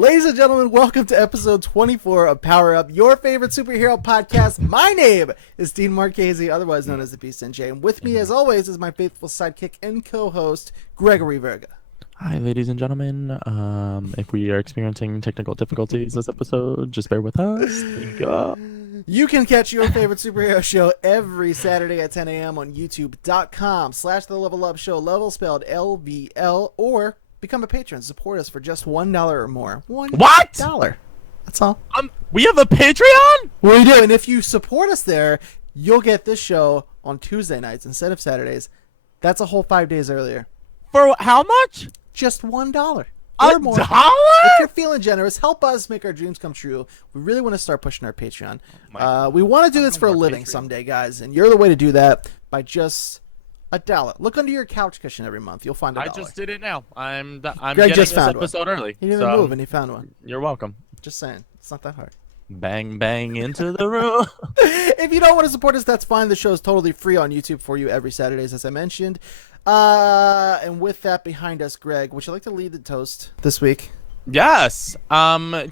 Ladies and gentlemen, welcome to episode 24 of Power Up, your favorite superhero podcast. My name is Dean Marchese, otherwise known as the Beast NJ, and with me, as always, is my faithful sidekick and co-host, Gregory Virga. Hi, ladies and gentlemen. If we are experiencing technical difficulties this episode, just bear with us. Thank you. You can catch your favorite superhero show every Saturday at 10 a.m. on youtube.com/The Level Up Show, level spelled LVL, or become a patron. Support us for just $1 or more. What? $1. That's all. We have a Patreon? We do, and if you support us there, you'll get this show on Tuesday nights instead of Saturdays. That's a whole 5 days earlier. For how much? Just $1 A or more. dollar? If you're feeling generous, help us make our dreams come true. We really want to start pushing our Patreon. We want to do this for a living someday, guys, and you're the way to do that by just $1. Look under your couch cushion every month. You'll find $1. I just did it now. I'm Greg getting just this found episode early. He didn't even move, and he found one. You're welcome. Just saying. It's not that hard. Bang, bang into the room. If you don't want to support us, that's fine. The show is totally free on YouTube for you every Saturdays, as I mentioned. And with that behind us, Greg, would you like to lead the toast this week? Yes.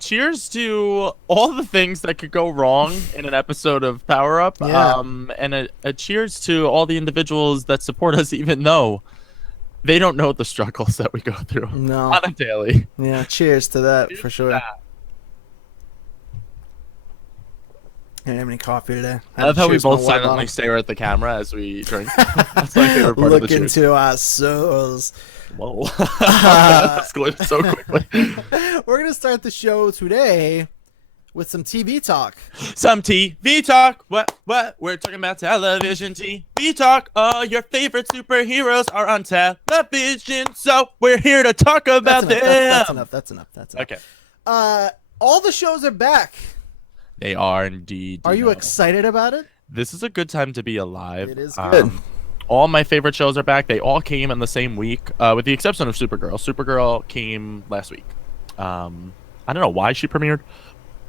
Cheers to all the things that could go wrong in an episode of Power Up. Yeah. And a cheers to all the individuals that support us, even though they don't know the struggles that we go through No. on a daily. Yeah, cheers to that for sure. Yeah. I didn't have any coffee today. I love how we Cheers my both water silently bottle. stare at the camera as we drink. That's my favorite part of Look the cheers. into our souls. Whoa. That escalated so quickly. We're going to start the show today with some TV talk. Some TV talk. What? We're talking about television TV talk. Oh, your favorite superheroes are on television, so we're here to talk about them. That's enough. Okay. All the shows are back. They are indeed. Are you know. excited about it? This is a good time to be alive. It is good. All my favorite shows are back. They all came in the same week, with the exception of Supergirl. Supergirl came last week. I don't know why she premiered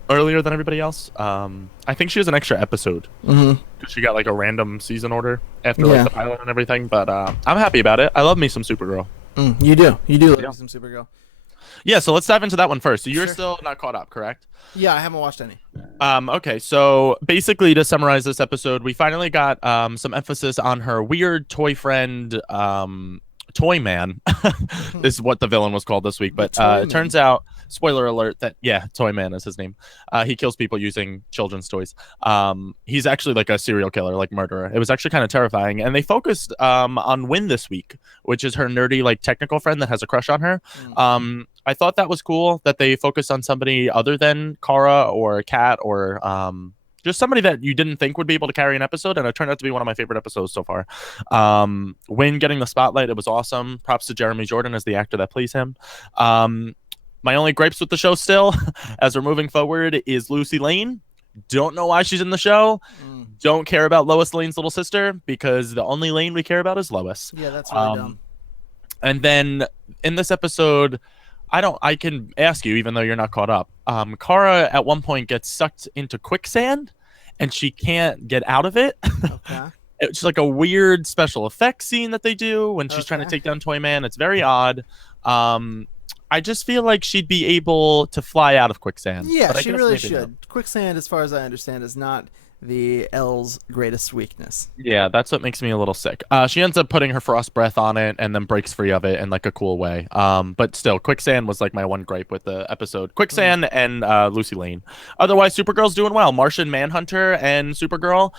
earlier than everybody else. I think she has an extra episode. Mm-hmm. Because she got like a random season order after like the pilot and everything. But I'm happy about it. I love me some Supergirl. You do love some Supergirl. Yeah, so let's dive into that one first. So you're Sure. still not caught up, correct? Yeah, I haven't watched any. Okay, so basically to summarize this episode, we finally got some emphasis on her weird toy friend, Toy Man. This is what the villain was called this week. But it turns out, spoiler alert, that, Toy Man is his name. He kills people using children's toys. He's actually like a serial killer, like murderer. It was actually kind of terrifying. And they focused on Win this week, which is her nerdy, like technical friend that has a crush on her. I thought that was cool that they focused on somebody other than Kara or Kat or just somebody that you didn't think would be able to carry an episode, and it turned out to be one of my favorite episodes so far. Win getting the spotlight, it was awesome. Props to Jeremy Jordan as the actor that plays him. My only gripes with the show still, as we're moving forward, is Lucy Lane. Don't know why she's in the show. Don't care about Lois Lane's little sister, because the only Lane we care about is Lois. Yeah, that's really dumb. And then in this episode, I can ask you, even though you're not caught up. Kara at one point gets sucked into quicksand and she can't get out of it. Okay. It's like a weird special effects scene that they do when she's trying to take down Toy Man. It's very odd. I just feel like she'd be able to fly out of quicksand. Yeah, she really should. Quicksand, as far as I understand, is not the L's greatest weakness. Yeah, that's what makes me a little sick. She ends up putting her frost breath on it and then breaks free of it in like a cool way. But still, quicksand was like my one gripe with the episode. Quicksand and Lucy Lane. Otherwise, Supergirl's doing well. Martian Manhunter and Supergirl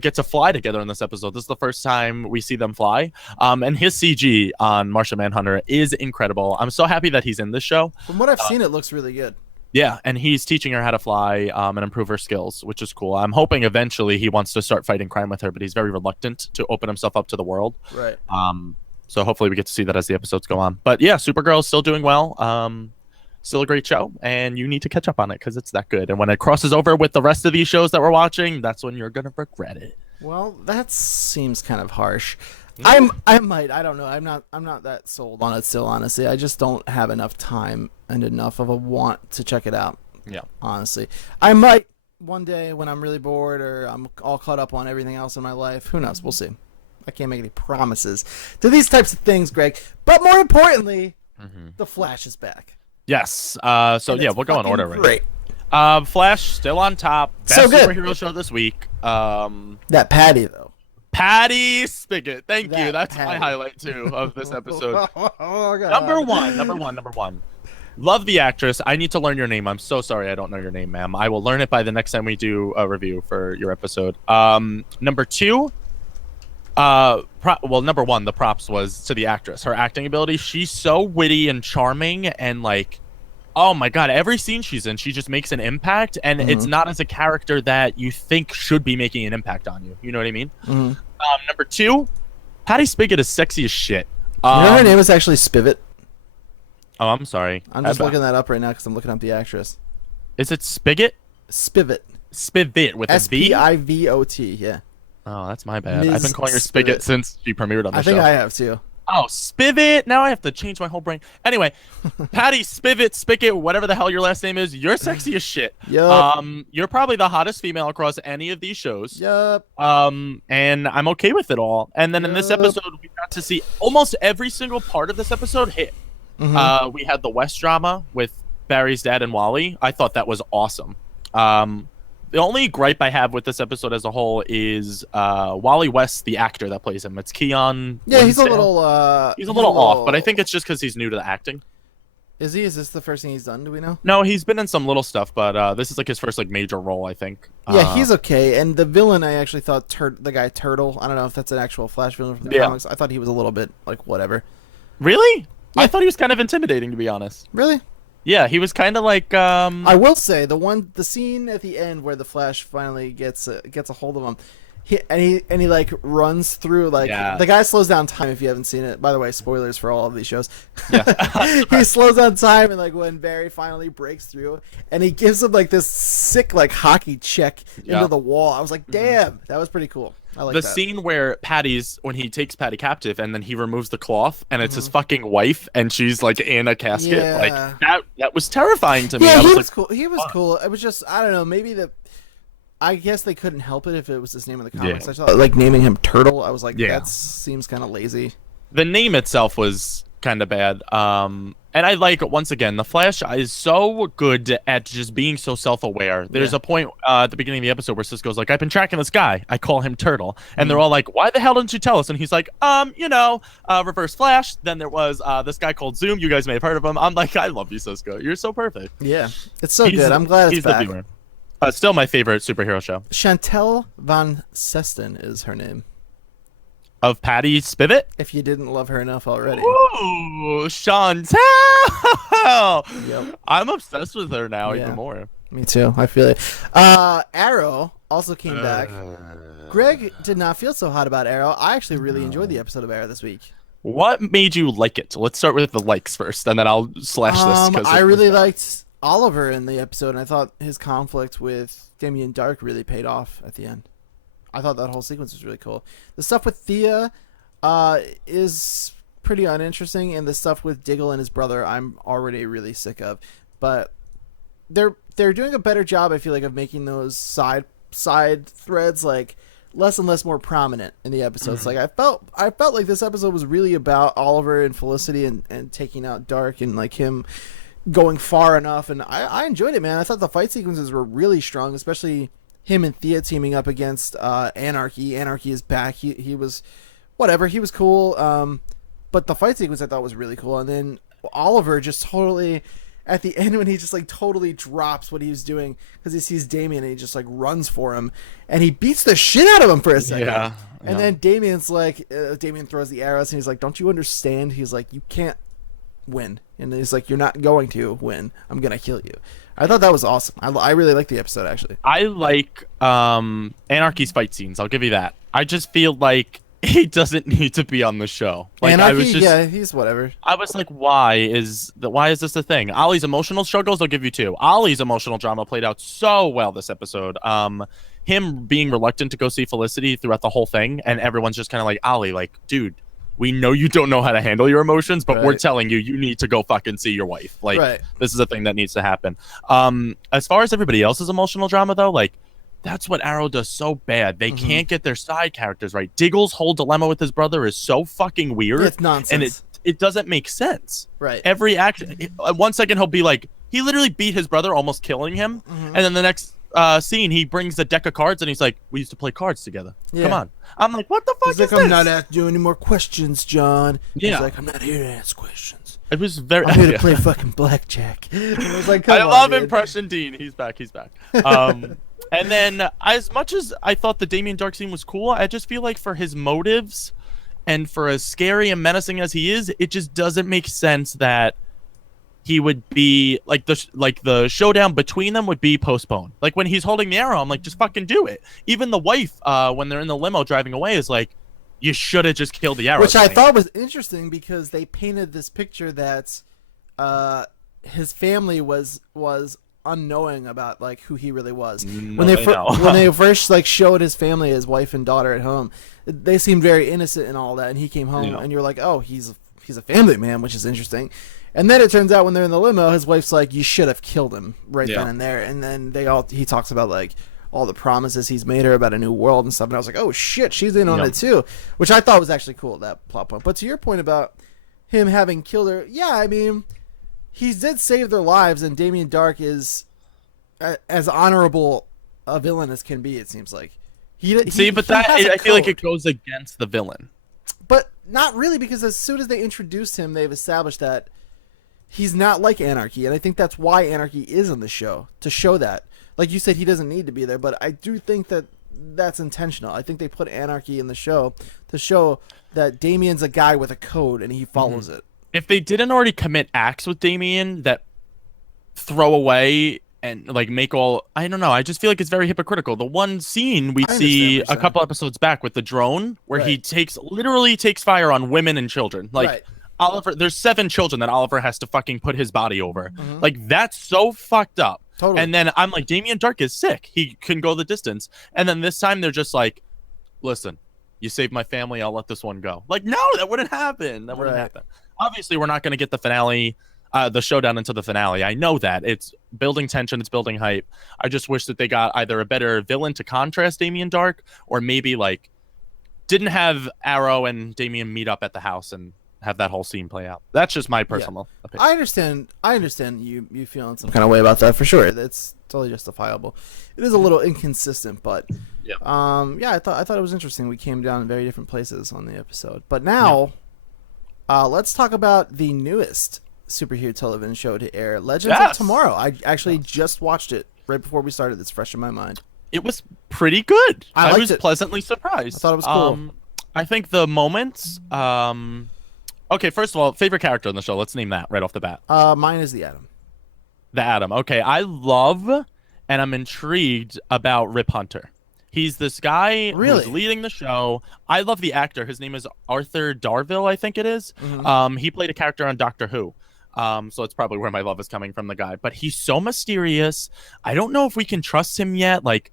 get to fly together in this episode. This is the first time we see them fly. And his CG on Martian Manhunter is incredible. I'm so happy that he's in this show. From what I've seen, it looks really good. Yeah, and he's teaching her how to fly and improve her skills, which is cool. I'm hoping eventually he wants to start fighting crime with her, but he's very reluctant to open himself up to the world. Right. So hopefully we get to see that as the episodes go on. But yeah, Supergirl is still doing well. Still a great show, and you need to catch up on it because it's that good. And when it crosses over with the rest of these shows that we're watching, that's when you're gonna regret it. Well, that seems kind of harsh. I don't know. I'm not that sold on it still, honestly. I just don't have enough time and enough of a want to check it out. Yeah. Honestly. I might one day when I'm really bored or I'm all caught up on everything else in my life. Who knows? We'll see. I can't make any promises to these types of things, Greg. But more importantly, The Flash is back. Yes. So And yeah, it's we'll go in order fucking right great. now. Flash still on top. Best So good. superhero show this week. That Patty though. Patty Spigot. Thank you. That That's Patty. my highlight too of this episode. Oh, God. Number one. Love the actress. I need to learn your name. I'm so sorry I don't know your name, ma'am. I will learn it by the next time we do a review for your episode. Number two, number one, the props was to the actress. Her acting ability. She's so witty and charming, and like, oh my God, every scene she's in, she just makes an impact, and it's not as a character that you think should be making an impact on you. You know what I mean? Number two, Patty Spigot is sexy as shit. You know her name is actually Spivot. Oh, I'm sorry. I'm just looking that up right now because I'm looking up the actress. Is it Spigot? Spivot. Spivot with a V? Spivot, yeah. Oh, that's my bad. Ms. I've been calling her Spigot since she premiered on the show. I think I have too. Oh, Spivot. Now I have to change my whole brain. Anyway, Patty Spivot, Spigot, whatever the hell your last name is, you're sexy as shit. Yup. You're probably the hottest female across any of these shows. Yup. And I'm okay with it all. And then in this episode, we got to see almost every single part of this episode hit. We had the West drama with Barry's dad and Wally. I thought that was awesome. The only gripe I have with this episode as a whole is Wally West, the actor that plays him. It's Keon. Yeah, he's a Winston. He's a little off, but I think it's just because he's new to the acting. Is he? Is this the first thing he's done? Do we know? No, he's been in some little stuff, but this is like his first like major role, I think. Yeah, he's okay. And the villain, I actually thought the guy Turtle. I don't know if that's an actual Flash villain from the comics. I thought he was a little bit like whatever. Really? Yeah. I thought he was kind of intimidating, to be honest. Really? Yeah, he was kind of like. I will say the scene at the end where the Flash finally gets a hold of him, he like runs through like the guy slows down time if you haven't seen it. By the way, spoilers for all of these shows. Yeah. He slows down time and like when Barry finally breaks through and he gives him like this sick like hockey check into the wall. I was like, damn, that was pretty cool. I like the that. scene where when he takes Patty captive and then he removes the cloth and it's his fucking wife and she's like in a casket. Yeah. Like that was terrifying to me. Yeah, I was was cool. He was cool. It was just I don't know, maybe I guess they couldn't help it if it was his name in the comics. Yeah. I thought like naming him Turtle. I was like, Yeah. that seems kind of lazy. The name itself was kind of bad. And I like, once again, the Flash is so good at just being so self-aware. There's a point at the beginning of the episode where Cisco's like, I've been tracking this guy. I call him Turtle. And they're all like, why the hell didn't you tell us? And he's like, Reverse Flash. Then there was this guy called Zoom. You guys may have heard of him. I'm like, I love you, Cisco. You're so perfect. Yeah, it's so good. I'm glad it's back. Still my favorite superhero show. Chantel Van Sesten is her name. Of Patty Spivot? If you didn't love her enough already. Ooh, Chantel! Yep. I'm obsessed with her now even more. Me too. I feel it. Arrow also came back. Greg did not feel so hot about Arrow. I actually really enjoyed the episode of Arrow this week. What made you like it? Let's start with the likes first, and then I'll slash this. I really liked Oliver in the episode, and I thought his conflict with Damien Dark really paid off at the end. I thought that whole sequence was really cool. The stuff with Thea is pretty uninteresting, and the stuff with Diggle and his brother I'm already really sick of. But they're doing a better job, I feel like, of making those side threads like less and less more prominent in the episodes. Like I felt like this episode was really about Oliver and Felicity and taking out Dark and like him going far enough, and I enjoyed it, man. I thought the fight sequences were really strong, especially him and Thea teaming up against Anarchy. Anarchy is back. He was whatever. He was cool. But the fight sequence I thought was really cool. And then Oliver just totally at the end when he just like totally drops what he was doing because he sees Damien and he just like runs for him and he beats the shit out of him for a second. Yeah. And then Damien's like Damien throws the arrows and he's like, "Don't you understand?" He's like, "You can't win." And he's like, "You're not going to win. I'm gonna kill you." I thought that was awesome. I really liked the episode, actually. I like Anarchy's fight scenes. I'll give you that. I just feel like he doesn't need to be on the show. Like, Anarchy, he's whatever. I was like, why is this a thing? Ollie's emotional struggles, I'll give you two. Ollie's emotional drama played out so well this episode. Him being reluctant to go see Felicity throughout the whole thing, and everyone's just kind of like, Ollie, like, dude, we know you don't know how to handle your emotions, but we're telling you need to go fucking see your wife. Like, this is a thing that needs to happen. As far as everybody else's emotional drama, though, like, that's what Arrow does so bad. They can't get their side characters right. Diggle's whole dilemma with his brother is so fucking weird. It's nonsense. it doesn't make sense. Right. Every action, 1 second he'll be like, he literally beat his brother, almost killing him, and then the next scene he brings a deck of cards and he's like, we used to play cards together. Come on. I'm like, what the fuck is like, this? I'm not asking you any more questions, John. Yeah. He's like, I'm not here to ask questions. It was very. I'm here to play fucking blackjack. I was like, I love Impression Dean. He's back. And then, as much as I thought the Damien Dark scene was cool, I just feel like for his motives and for as scary and menacing as he is, it just doesn't make sense that he would be like the showdown between them would be postponed. Like when he's holding the arrow, I'm like, just fucking do it. Even the wife, when they're in the limo driving away, is like, you should have just killed the arrow. Which I thought was interesting because they painted this picture that his family was unknowing about like who he really was. When they first like showed his family, his wife and daughter at home, they seemed very innocent and all that, and he came home and you're like, oh, he's a family man, which is interesting. And then it turns out when they're in the limo, his wife's like, you should have killed him right then and there. And then he talks about like all the promises he's made her about a new world and stuff, and I was like, oh shit, she's in on it too, which I thought was actually cool, that plot point. But to your point about him having killed her, yeah, I mean, he did save their lives, and Damien Dark is as honorable a villain as can be, it seems like. I feel like it goes against the villain. But not really, because as soon as they introduced him, they've established that he's not like Anarchy, and I think that's why Anarchy is in the show, to show that. Like you said, he doesn't need to be there, but I do think that that's intentional. I think they put Anarchy in the show to show that Damien's a guy with a code, and he follows it. If they didn't already commit acts with Damien that throw away and like make all, I don't know, I just feel like it's very hypocritical. The one scene we see a couple episodes back with the drone where he literally takes fire on women and children. Like Oliver, there's 7 children that Oliver has to fucking put his body over. Like, that's so fucked up. Totally. And then I'm like, Damien Dark is sick. He can go the distance. And then this time they're just like, listen, you saved my family, I'll let this one go. Like, no, that wouldn't happen. That wouldn't happen. Obviously, we're not going to get the finale, the showdown into the finale. I know that. It's building tension, it's building hype. I just wish that they got either a better villain to contrast Damien Dark, or maybe, like, didn't have Arrow and Damien meet up at the house and have that whole scene play out. That's just my personal opinion. I understand you feeling some kind of way about that, for sure. It's totally justifiable. It is a little inconsistent, but I thought it was interesting. We came down in very different places on the episode. But now let's talk about the newest superhero television show to air, Legends of Tomorrow. I actually just watched it right before we started. It's fresh in my mind. It was pretty good. I was it. pleasantly surprised. I thought it was cool. I think the moments okay, first of all, favorite character on the show. Let's name that right off the bat. Mine is the Atom. The Atom. Okay, I love and I'm intrigued about Rip Hunter. He's this guy who's leading the show. I love the actor. His name is Arthur Darvill, I think it is. He played a character on Doctor Who. So that's probably where my love is coming from, the guy. But he's so mysterious. I don't know if we can trust him yet. Like,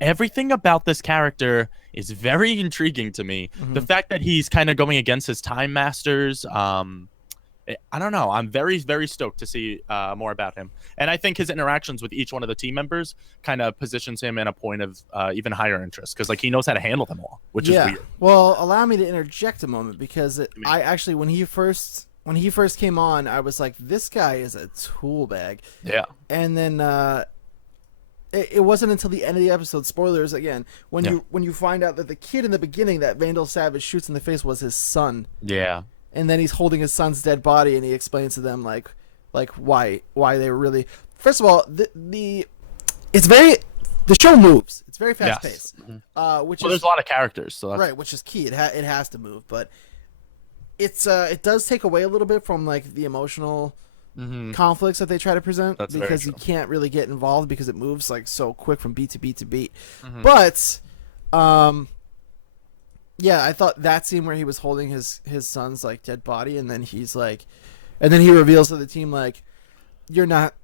everything about this character is very intriguing to me. The fact that he's kind of going against his time masters, I don't know. I'm very, very stoked to see more about him. And I think his interactions with each one of the team members kind of positions him in a point of even higher interest, because like he knows how to handle them all, which is weird. Well, allow me to interject a moment, because I actually, when he first came on, I was like, this guy is a tool bag. Yeah. And then it wasn't until the end of the episode, spoilers again, when you find out that the kid in the beginning that Vandal Savage shoots in the face was his son. Yeah. And then he's holding his son's dead body, and he explains to them like why they were really. First of all, the show moves. It's very fast paced. There's a lot of characters, so that's... which is key. It has to move, but it does take away a little bit from like the emotional conflicts that they try to present, because you can't really get involved because it moves like so quick from beat to beat to beat. But yeah, I thought that scene where he was holding his son's like dead body, and then he's like, and then he reveals to the team like, you're not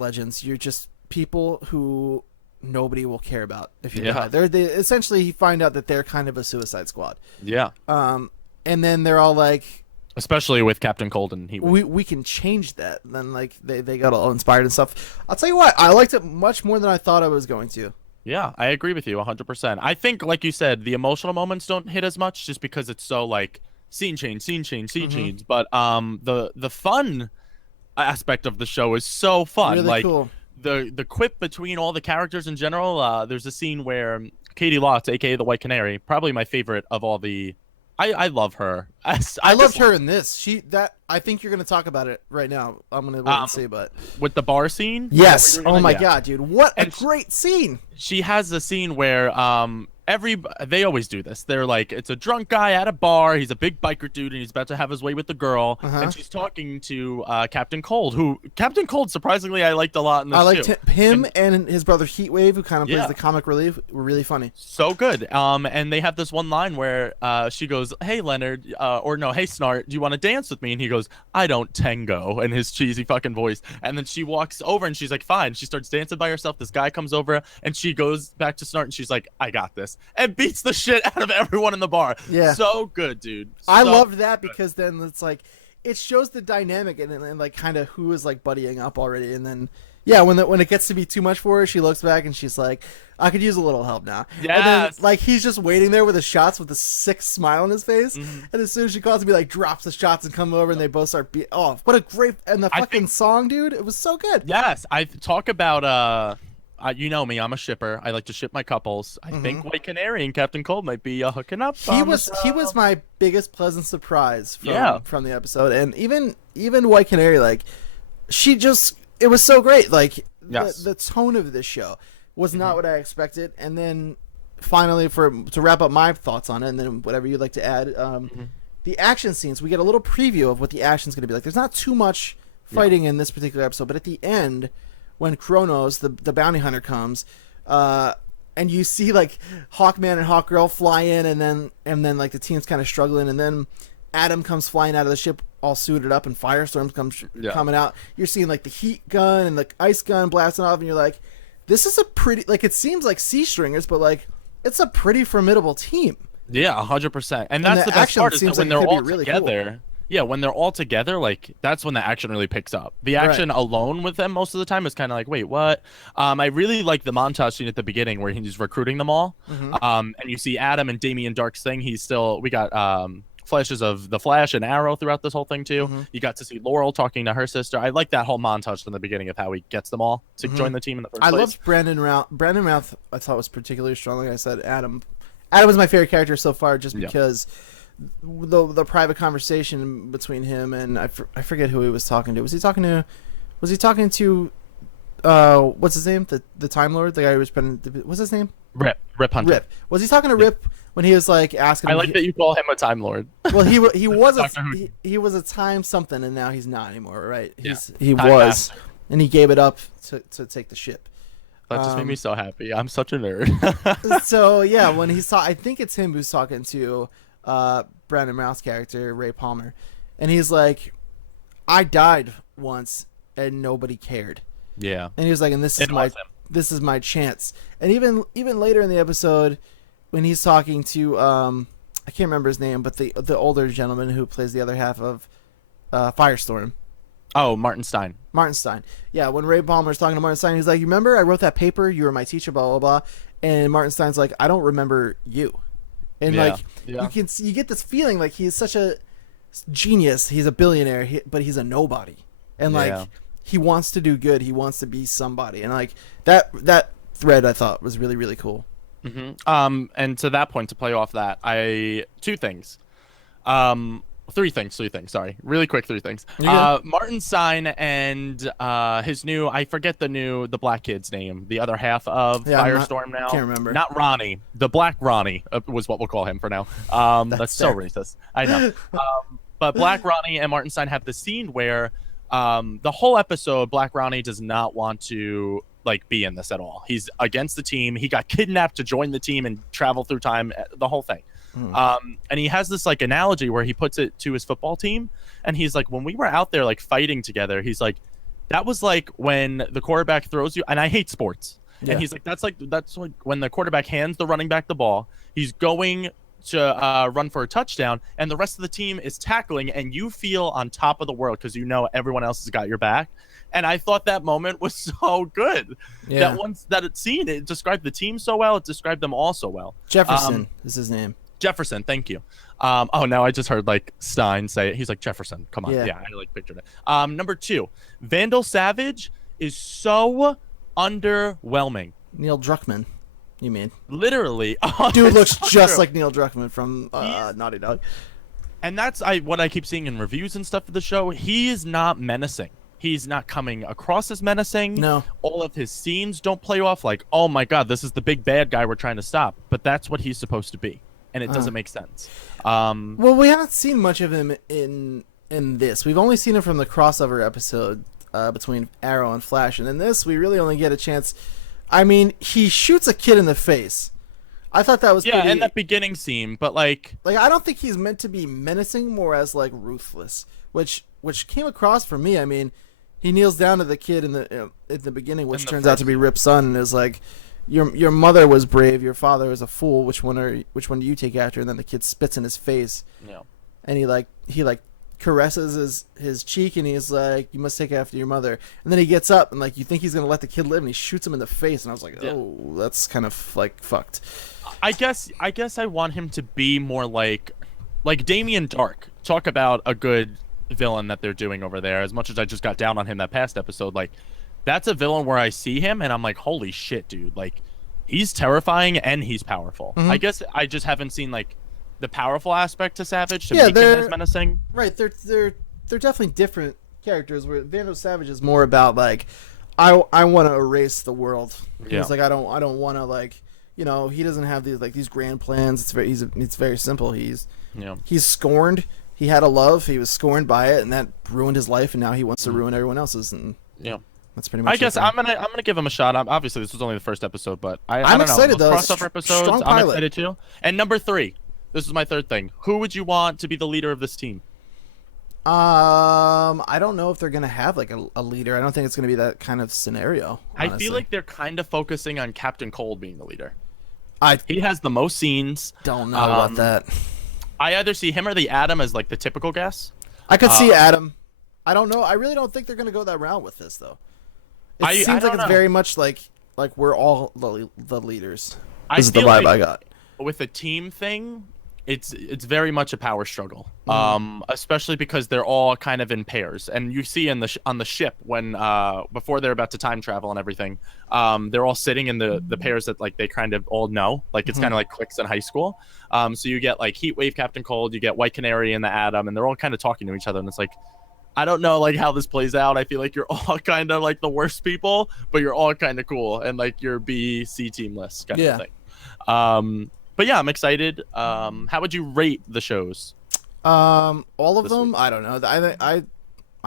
legends. You're just people who nobody will care about if you die. They essentially find out that they're kind of a suicide squad. Yeah. And then they're all like, especially with Captain Colden, we can change that. And then like they got all inspired and stuff. I'll tell you what, I liked it much more than I thought I was going to. Yeah, I agree with you 100%. I think, like you said, the emotional moments don't hit as much just because it's so like scene change, scene change, scene Mm-hmm. change. But the fun aspect of the show is so fun. Really Like cool. the quip between all the characters in general. There's a scene where Katie Lotz, aka the White Canary, probably my favorite of all the. I love her. I loved just her in this. I think you're gonna talk about it right now. I'm gonna wait and see, but with the bar scene. yes. Oh my Yeah. god, dude! What a And great scene. she has a scene where they always do this. They're like, it's a drunk guy at a bar. He's a big biker dude, and he's about to have his way with the girl. Uh-huh. And she's talking to Captain Cold, who Captain Cold surprisingly I liked a lot in this I liked too. him and his brother Heatwave, who kind of plays Yeah. the comic relief, were really funny. So good. And they have this one line where she goes, "Hey Leonard," or no, "Hey Snart, do you want to dance with me?" And he goes, "I don't tango," in his cheesy fucking voice. And then she walks over and she's like, "Fine." She starts dancing by herself. This guy comes over and she goes back to Snart and she's like, "I got this," and beats the shit out of everyone in the bar. Yeah. So good, dude. I So loved that good. because then it's like it shows the dynamic and like kind of who is like buddying up already, and then yeah, when it gets to be too much for her, she looks back and she's like, "I could use a little help now." And then Yes. like he's just waiting there with his shots with a sick smile on his face, Mhm. and as soon as she calls him, he like drops the shots and come over, and they both start oh, what a great and the I fucking think- song, dude, it was so good. Yes, I talk about you know me, I'm a shipper. I like to ship my couples. I think White Canary and Captain Cold might be hooking up. He was my biggest pleasant surprise from the episode, and even White Canary, like it was so great. Like Yes. the tone of this show was not what I expected, and then finally to wrap up my thoughts on it, and then whatever you'd like to add, the action scenes. We get a little preview of what the action's going to be like. There's not too much fighting in this particular episode, but at the end, when Kronos, the bounty hunter, comes, and you see like Hawkman and Hawkgirl fly in, and then like the team's kind of struggling, and then Adam comes flying out of the ship all suited up, and Firestorm comes coming out. You're seeing like the heat gun and the ice gun blasting off, and you're like, this is a pretty, like, it seems like C stringers, but like it's a pretty formidable team. Yeah, 100%. And And that's the the best action part is that seems when like it they're could be all really together. Yeah, when they're all together, like that's when the action really picks up. The action alone with them most of the time is kind of like, wait, what? I really like the montage scene at the beginning where he's recruiting them all. And you see Adam and Damian Dark's thing. We got flashes of the Flash and Arrow throughout this whole thing too. You got to see Laurel talking to her sister. I like that whole montage from the beginning of how he gets them all to join the team in the first place. I loved Brandon Routh. Brandon Routh, I thought was particularly strong. Like I said, Adam was my favorite character so far, just because the private conversation between him and I forget who he was talking to. Was he talking to what's his name? The Time Lord, the guy who was what's his name? Rip Hunter. Rip. Was he talking to Rip when he was like asking? I like that you call him a Time Lord. Well, he was Doctor Who. he was a time something, and now he's not anymore, right? Yeah. He Time was, Master. and he gave it up to take the ship. That just made me so happy. I'm such a nerd. So yeah, when he saw, I think it's him who's talking to Brandon Routh's character, Ray Palmer, and he's like, "I died once and nobody cared." Yeah. And he was like, "And this is my chance." And even later in the episode, when he's talking to I can't remember his name, but the older gentleman who plays the other half of Firestorm. Oh, Martin Stein. Martin Stein. Yeah, when Ray Palmer's talking to Martin Stein, he's like, "You remember I wrote that paper? You were my teacher, blah, blah, blah." And Martin Stein's like, "I don't remember you." And you get this feeling like he's such a genius. He's a billionaire, but he's a nobody. And like, he wants to do good. He wants to be somebody. And like that thread I thought was really, really cool. And to that point, to play off that, two things. Three things. Sorry, really quick. Three things. Martin Stein and his new, I forget the black kid's name. The other half of Firestorm now. Can't remember. Not Ronnie. The Black Ronnie was what we'll call him for now. That's so racist. I know. But Black Ronnie and Martin Stein have the scene where the whole episode, Black Ronnie does not want to like be in this at all. He's against the team. He got kidnapped to join the team and travel through time. The whole thing. And he has this like analogy where he puts it to his football team, and he's like, when we were out there like fighting together, he's like, that was like when the quarterback throws you, and I hate sports, and he's like, that's like when the quarterback hands the running back the ball, he's going to run for a touchdown, and the rest of the team is tackling, and you feel on top of the world because you know everyone else has got your back. And I thought that moment was so good. That scene, it described the team so well. It described them all so well. Jefferson is his name. Jefferson, thank you. Oh, now I just heard like Stein say it. He's like Jefferson. Come on, yeah, I like pictured it. Number 2, Vandal Savage is so underwhelming. Neil Druckmann, you mean? Literally, dude looks just like Neil Druckmann from Naughty Dog. And that's what I keep seeing in reviews and stuff for the show. He is not menacing. He's not coming across as menacing. No. All of his scenes don't play off like, oh my god, this is the big bad guy we're trying to stop. But that's what he's supposed to be. And it doesn't make sense. Well, we haven't seen much of him in this. We've only seen him from the crossover episode between Arrow and Flash. And in this, we really only get a chance. I mean, he shoots a kid in the face. I thought that was pretty... in that beginning scene, but like I don't think he's meant to be menacing, more as like ruthless, which came across for me. I mean, he kneels down to the kid in the beginning, which turns out to be Rip's son, and is like, your mother was brave, your father was a fool. Which one do you take after? And then the kid spits in his face. Yeah. And he caresses his cheek, and he's like, you must take after your mother. And then he gets up, and like, you think he's gonna let the kid live, and he shoots him in the face. And I was like, oh, that's kind of like fucked. I guess I want him to be more like Damien Dark. Talk about a good villain that they're doing over there. As much as I just got down on him that past episode, like, that's a villain where I see him and I'm like, holy shit, dude. Like, he's terrifying and he's powerful. I guess I just haven't seen like the powerful aspect to Savage to make him as menacing. Right, they're definitely different characters. Where Vandal Savage is more about like, I want to erase the world. Yeah. He's like, I don't want to, like, you know, he doesn't have these grand plans. It's very simple. He's scorned. He had a love. He was scorned by it, and that ruined his life. And now he wants to ruin everyone else's. And that's pretty much. I guess I'm gonna give him a shot. Obviously, this was only the first episode, but I'm excited though. Crossover episodes, I'm excited too. And number 3, this is my third thing. Who would you want to be the leader of this team? I don't know if they're gonna have like a leader. I don't think it's gonna be that kind of scenario, honestly. I feel like they're kind of focusing on Captain Cold being the leader. He has the most scenes. Don't know about that. I either see him or the Atom as like the typical guess. I could see Atom. I don't know. I really don't think they're gonna go that route with this though. It seems like it's very much like we're all the leaders. This is the vibe I got. With a team thing, it's very much a power struggle. Especially because they're all kind of in pairs, and you see on the ship when before they're about to time travel and everything, they're all sitting in the pairs that like they kind of all know, like it's kind of like cliques in high school. So you get like Heatwave, Captain Cold, you get White Canary and the Atom, and they're all kind of talking to each other, and it's like, I don't know like how this plays out. I feel like you're all kind of like the worst people, but you're all kind of cool, and like your B, C team list kind of thing. But yeah, I'm excited. How would you rate the shows? All of them? Week? I don't know. I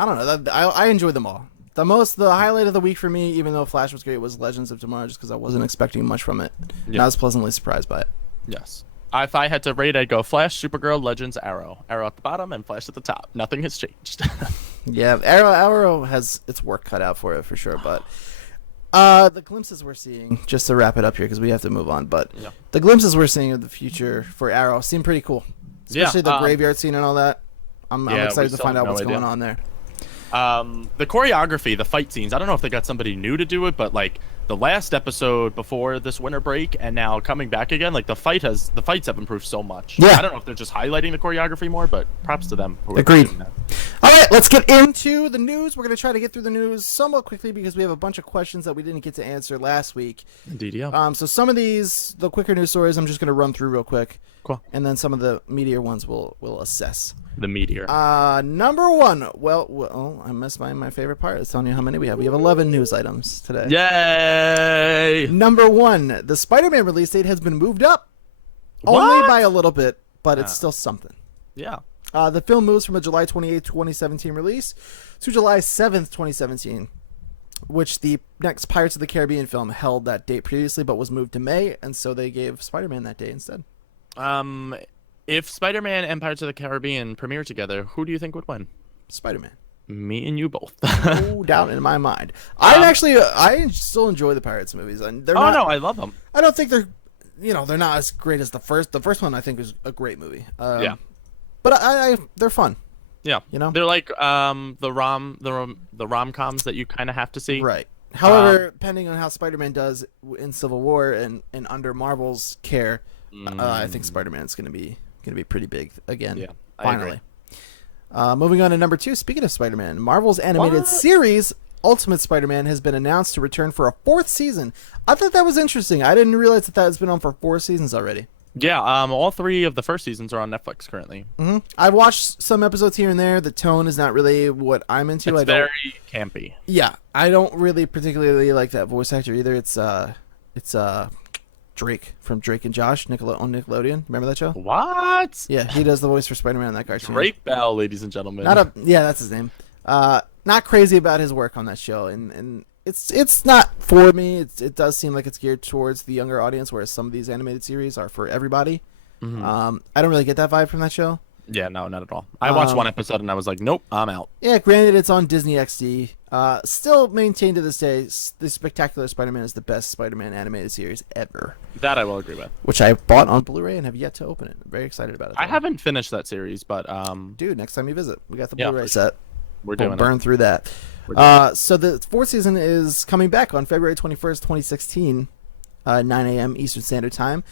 don't know. I enjoyed them all. The highlight of the week for me, even though Flash was great, was Legends of Tomorrow, just because I wasn't expecting much from it. Yeah. And I was pleasantly surprised by it. Yes. If I had to rate, I'd go Flash, Supergirl, Legends, Arrow. Arrow at the bottom and Flash at the top. Nothing has changed. Yeah, Arrow has its work cut out for it for sure, but the glimpses we're seeing, just to wrap it up here because we have to move on, but the glimpses we're seeing of the future for Arrow seem pretty cool. Especially the graveyard scene and all that. I'm excited to find out what's going on there. The choreography, the fight scenes, I don't know if they got somebody new to do it, but like the last episode before this winter break and now coming back again, like the fights have improved so much. Yeah. I don't know if they're just highlighting the choreography more, but props to them. Agreed. All right, let's get into the news. We're going to try to get through the news somewhat quickly because we have a bunch of questions that we didn't get to answer last week. Indeed, yeah. So some of these, the quicker news stories, I'm just going to run through real quick. Cool. And then some of the meteor ones we'll assess. The meteor. Number 1. Well, I missed my favorite part. It's telling you how many we have. We have 11 news items today. Yay! Number 1. The Spider-Man release date has been moved up. Only by a little bit, but it's still something. Yeah. The film moves from a July 28th, 2017 release to July 7th, 2017, which the next Pirates of the Caribbean film held that date previously, but was moved to May, and so they gave Spider-Man that day instead. If Spider-Man and Pirates of the Caribbean premiere together, who do you think would win? Spider-Man. Me and you both. No doubt in my mind. I still enjoy the Pirates movies, and they're not. No, I love them. I don't think they're not as great as the first. The first one I think is a great movie. Yeah. But they're fun. Yeah. They're like the rom-coms that you kind of have to see. Right. However, depending on how Spider-Man does in Civil War and under Marvel's care, I think Spider-Man's gonna be pretty big again. Yeah, finally. Moving on to number 2. Speaking of Spider-Man, Marvel's animated series Ultimate Spider-Man has been announced to return for a 4th season. I thought that was interesting. I didn't realize that has been on for 4 seasons already. Yeah, all 3 of the first seasons are on Netflix currently. I've watched some episodes here and there. The tone is not really what I'm into. It's very campy. Yeah, I don't really particularly like that voice actor either. It's Drake from Drake and Josh on Nickelodeon. Remember that show? What? Yeah, he does the voice for Spider-Man in that cartoon. Drake Bell, ladies and gentlemen. Yeah, that's his name. Not crazy about his work on that show, and it's not for me. It does seem like it's geared towards the younger audience, whereas some of these animated series are for everybody. I don't really get that vibe from that show. Yeah, no, not at all. I watched one episode and I was like, nope, I'm out. Yeah, granted, it's on Disney XD. Still maintained to this day, The Spectacular Spider-Man is the best Spider-Man animated series ever. That I will agree with. Which I bought on Blu-ray and have yet to open it. I'm very excited about it. I haven't finished that series, but dude, next time you visit, we got the Blu-ray set. We'll burn through that. So the 4th season is coming back on February 21st, 2016, 9 a.m. Eastern Standard Time,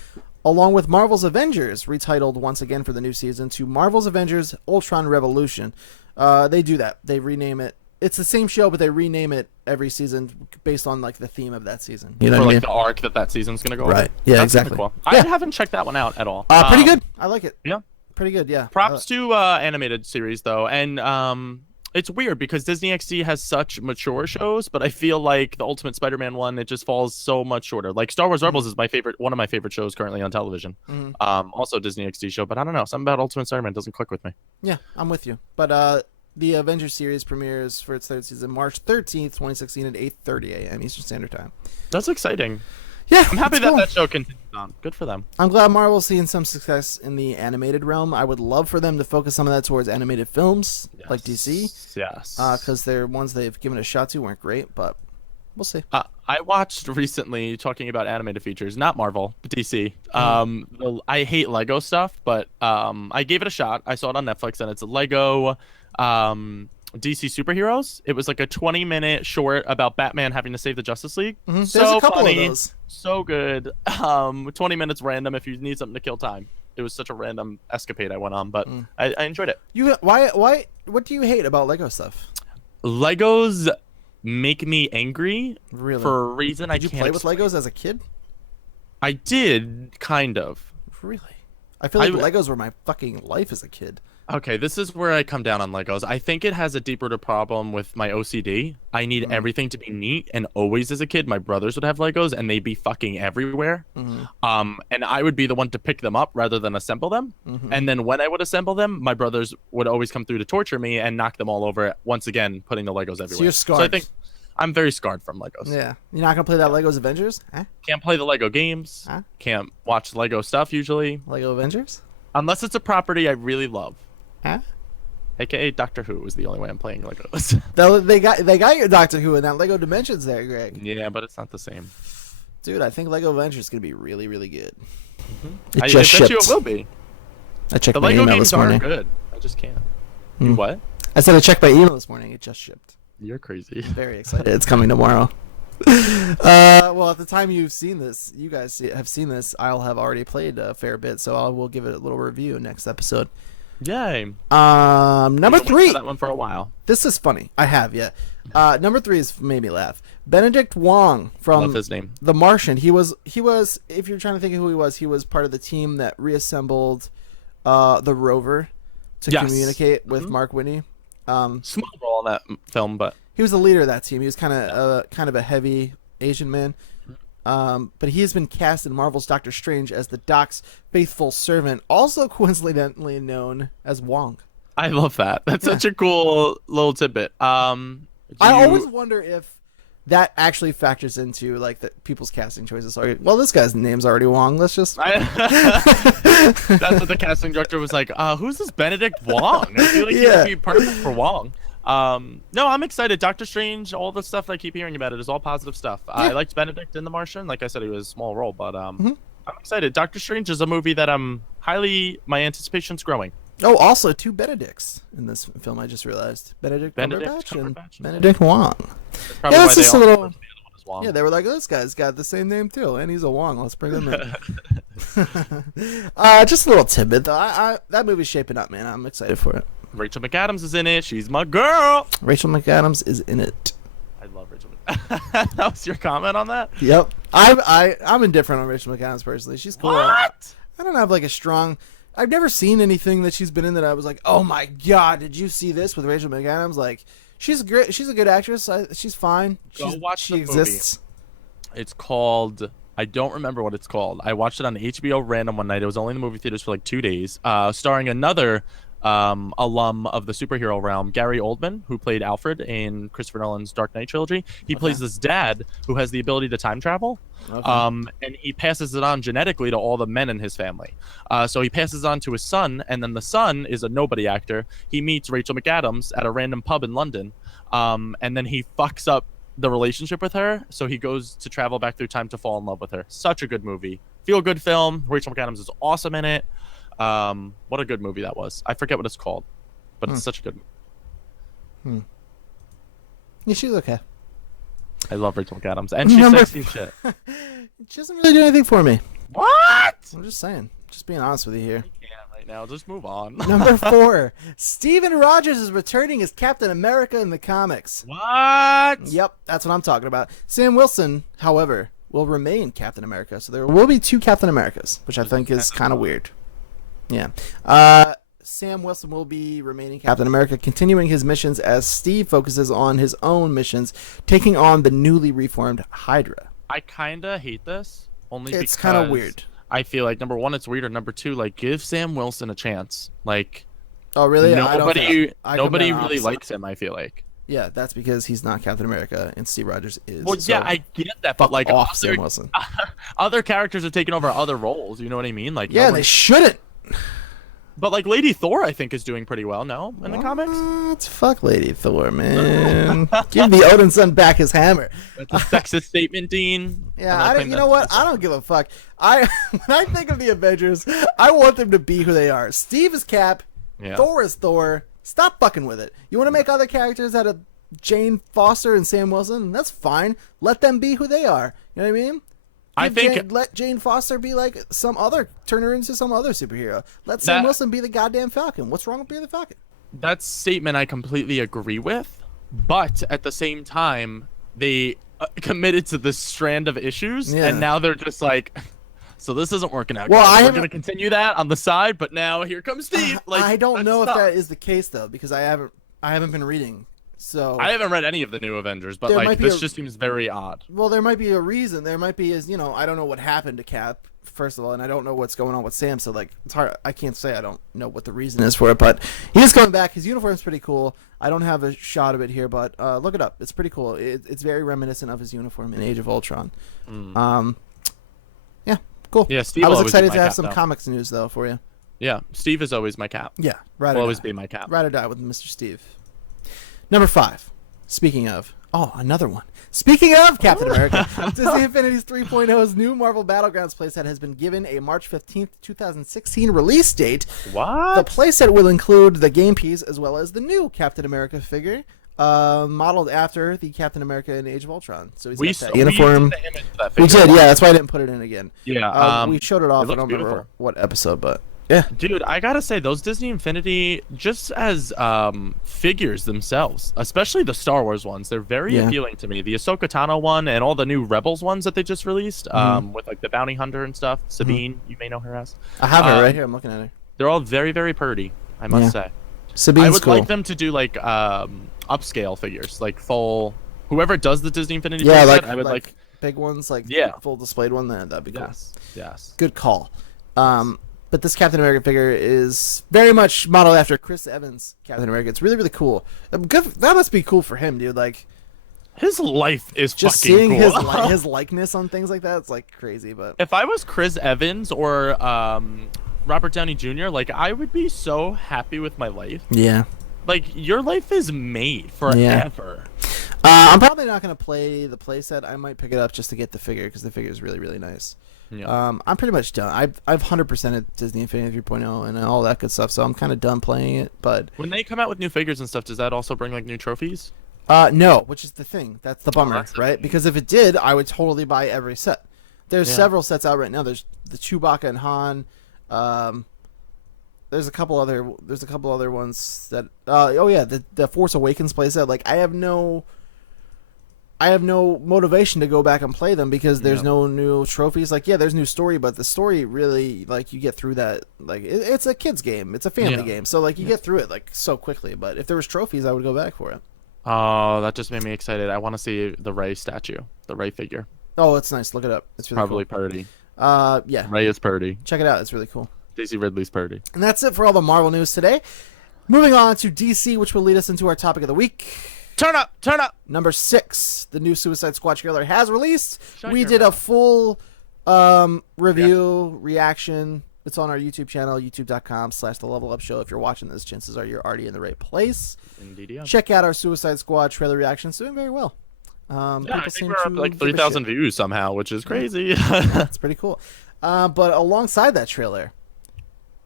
along with Marvel's Avengers, retitled once again for the new season to Marvel's Avengers Ultron Revolution. They do that. They rename it. It's the same show, but they rename it every season based on like the theme of that season. You know for what like I mean? the arc that season's gonna go right. over. Yeah, That's exactly. Cool. Yeah. I haven't checked that one out at all. Pretty good. I like it. Yeah. Pretty good. Yeah. Props to animated series though, and it's weird because Disney XD has such mature shows, but I feel like the Ultimate Spider-Man one, it just falls so much shorter. Like Star Wars Rebels is one of my favorite shows currently on television. Also Disney XD show, but I don't know, something about Ultimate Spider-Man doesn't click with me. Yeah, I'm with you. But the Avengers series premieres for its 3rd season March 13th, 2016 at 8:30 a.m. Eastern Standard Time. That's exciting. Yeah, I'm happy that that show continues on. Good for them. I'm glad Marvel's seeing some success in the animated realm. I would love for them to focus some of that towards animated films, like DC. Yes. Because their ones they've given a shot to weren't great, but we'll see. I watched recently, talking about animated features, not Marvel, but DC. I hate Lego stuff, but I gave it a shot. I saw it on Netflix, and it's a Lego DC superheroes. It was like a 20-minute short about Batman having to save the Justice League. So There's a couple funny, of those. So good. 20 minutes random if you need something to kill time. It was such a random escapade I went on, but I enjoyed it. Why? What do you hate about Lego stuff? Legos make me angry Really? for a reason I Did you can't play with explain. Legos as a kid? I did, kind of. Really? I feel like Legos were my fucking life as a kid. Okay, this is where I come down on Legos. I think it has a deeper problem with my OCD. I need everything to be neat, and always as a kid, my brothers would have Legos, and they'd be fucking everywhere. And I would be the one to pick them up rather than assemble them. And then when I would assemble them, my brothers would always come through to torture me and knock them all over, once again, putting the Legos everywhere. So you're scarred. So I think I'm very scarred from Legos. Yeah. You're not going to play that Legos Avengers? Huh? Can't play the Lego games. Huh? Can't watch Lego stuff usually. Lego Avengers? Unless it's a property I really love. Huh? AKA Doctor Who is the only way I'm playing Legos. They got your Doctor Who in that Lego Dimensions there, Greg. Yeah, but it's not the same. Dude, I think Lego Avengers is going to be really, really good. I bet you it will be. I checked The my Lego email games this morning. are good. I just can't. You what? I said I checked my email this morning. It just shipped. You're crazy. Very excited. It's coming tomorrow. Well, at the time you guys have seen this, I'll have already played a fair bit, so I will give it a little review next episode. Yay. Number 3. That one for a while. This is funny. I have, yeah. Number 3 is made me laugh. Benedict Wong from Love his name. The Martian. He was. If you're trying to think of who he was part of the team that reassembled the rover to communicate with Mark Whitney. Small role in that film, but he was the leader of that team. He was kind of a heavy Asian man. But he has been cast in Marvel's Doctor Strange as the Doc's faithful servant, also coincidentally known as Wong. I love that. That's such a cool little tidbit. I always wonder if that actually factors into like the people's casting choices. So, well, this guy's name's already Wong. Let's just. That's what the casting director was like. Who's this Benedict Wong? I feel like he would be perfect for Wong. No, I'm excited. Doctor Strange, all the stuff I keep hearing about it is all positive stuff. I liked Benedict in The Martian. Like I said, he was a small role, but I'm excited. Doctor Strange is a movie that my anticipation's growing. Oh, also 2 Benedicts in this film. I just realized Benedict Cumberbatch and Benedict Wong. That's probably why that's just a little. Wong. Yeah, they were like, this guy's got the same name too, and he's a Wong. Let's bring him in. Just a little tidbit though. That movie's shaping up, man. I'm excited for it. Rachel McAdams is in it. She's my girl. Rachel McAdams is in it. I love Rachel. That was your comment on that? Yep. I'm indifferent on Rachel McAdams personally. She's cool. What? I don't have like a strong. I've never seen anything that she's been in that I was like, oh my god, did you see this with Rachel McAdams? Like, she's great. She's a good actress. She's fine. Go watch she the exists. Movie. It's called. I don't remember what it's called. I watched it on HBO random one night. It was only in the movie theaters for like 2 days. Starring another alum of the superhero realm, Gary Oldman, who played Alfred in Christopher Nolan's Dark Knight trilogy. He plays this dad who has the ability to time travel. Okay. And he passes it on genetically to all the men in his family. So he passes it on to his son, and then the son is a nobody actor. He meets Rachel McAdams at a random pub in London, and then he fucks up the relationship with her, so he goes to travel back through time to fall in love with her. Such a good movie. Feel good film. Rachel McAdams is awesome in it. What a good movie that was. I forget what it's called, but it's such a good movie. Yeah, she's okay. I love Rachel McAdams, and she's sexy as shit. She doesn't really do anything for me. What? I'm just saying. Just being honest with you here. I can't right now. Just move on. Number 4. Steven Rogers is returning as Captain America in the comics. What? Yep, that's what I'm talking about. Sam Wilson, however, will remain Captain America. So there will be 2 Captain Americas, which I think is kind of weird. Yeah. Sam Wilson will be remaining Captain America, continuing his missions as Steve focuses on his own missions, taking on the newly reformed Hydra. I kind of hate this, only because it's kind of weird. I feel like, number 1, it's weird, or number 2, like, give Sam Wilson a chance. Like, oh, really? Nobody really likes him, I feel like. Yeah, that's because he's not Captain America and Steve Rogers is. Well, so yeah, I get that, but like Sam Wilson. Other characters are taking over other roles. You know what I mean? Like, yeah, they shouldn't. But like Lady Thor, I think is doing pretty well now in the comics. Fuck Lady Thor, man. Give the Odin son back his hammer. That's a sexist statement, Dean. Yeah, you know what? I don't give a fuck. When I think of the Avengers, I want them to be who they are. Steve is Cap. Yeah. Thor is Thor. Stop fucking with it. You want to make other characters out of Jane Foster and Sam Wilson? That's fine. Let them be who they are. You know what I mean? Let Jane Foster be like turn her into some other superhero. Let Sam Wilson be the goddamn Falcon. What's wrong with being the Falcon? That statement I completely agree with, but at the same time, they committed to this strand of issues, and now they're just like, so this isn't working out. Well, we're going to continue that on the side, but now here comes Steve. Like, I don't know if that is the case though, because I haven't been reading. So I haven't read any of the new Avengers, but like this just seems very odd. Well, there might be a reason. There might be I don't know what happened to Cap first of all, and I don't know what's going on with Sam. So like it's hard. I can't say I don't know what the reason is for it, but he is coming back. His uniform's pretty cool. I don't have a shot of it here, but look it up. It's pretty cool. It's very reminiscent of his uniform in Age of Ultron. Yeah, cool. Yeah, Steve. I was excited to have some comics news though for you. Yeah, Steve is always my Cap. Yeah, will always be my Cap. Ride or die with Mr. Steve. Number 5. Speaking of, another one. Speaking of Captain America, Disney Infinity's 3.0's new Marvel Battlegrounds playset has been given a March 15th, 2016 release date. What? The playset will include the game piece as well as the new Captain America figure, modeled after the Captain America in Age of Ultron. So he's got that uniform. We did, yeah. That's why I didn't put it in again. Yeah. We showed it off. I don't remember what episode, but yeah. Dude, I gotta say, those Disney Infinity, just as figures themselves, especially the Star Wars ones, they're very appealing to me. The Ahsoka Tano one and all the new Rebels ones that they just released, with like the Bounty Hunter and stuff. Sabine, you may know her as. I have her right here. I'm looking at her. They're all very, very pretty, I must say. Sabine's I would cool. like them to do like upscale figures, like full. Whoever does the Disney Infinity, I would like big ones, like full displayed one. That'd be cool. Yes. Good call. But this Captain America figure is very much modeled after Chris Evans' Captain America. It's really, really cool. That must be cool for him, dude. Like, his life is just fucking seeing cool. his likeness on things like that. It's like crazy. But if I was Chris Evans or Robert Downey Jr., like, I would be so happy with my life. Yeah. Like, your life is made forever. I'm probably not gonna play the playset. I might pick it up just to get the figure because the figure is really, really nice. Yeah. I'm pretty much done. I've 100%ed Disney Infinity 3.0 and all that good stuff, so I'm kind of done playing it. But when they come out with new figures and stuff, does that also bring like new trophies? No, which is the thing. That's the bummer, that's the right? thing. Because if it did, I would totally buy every set. There's Yeah. several sets out right now. There's the Chewbacca and Han. There's a couple other ones that. Oh yeah, the Force Awakens playset. Like I have no motivation to go back and play them because there's no new trophies. Like, yeah, there's new story, but the story really, like, you get through that. Like, it's a kid's game. It's a family game. So, like, you get through it, like, so quickly. But if there was trophies, I would go back for it. Oh, that just made me excited. I want to see the Rey statue, the Rey figure. Oh, it's nice. Look it up. It's really Probably cool. purdy. Yeah. Rey is purdy. Check it out. It's really cool. Daisy Ridley's purdy. And that's it for all the Marvel news today. Moving on to DC, which will lead us into our topic of the week. Turn up! Turn up! Number 6, the new Suicide Squad trailer has released. Shut We your did a mouth. full reaction. It's on our YouTube channel, youtube.com/The Level Up Show. If you're watching this, chances are you're already in the right place. Indeed, yeah. Check out our Suicide Squad trailer reaction. It's doing very well. Yeah, I People think seem we're up to to like give a 3,000 shit. views somehow, which is crazy. It's pretty cool. But alongside that trailer,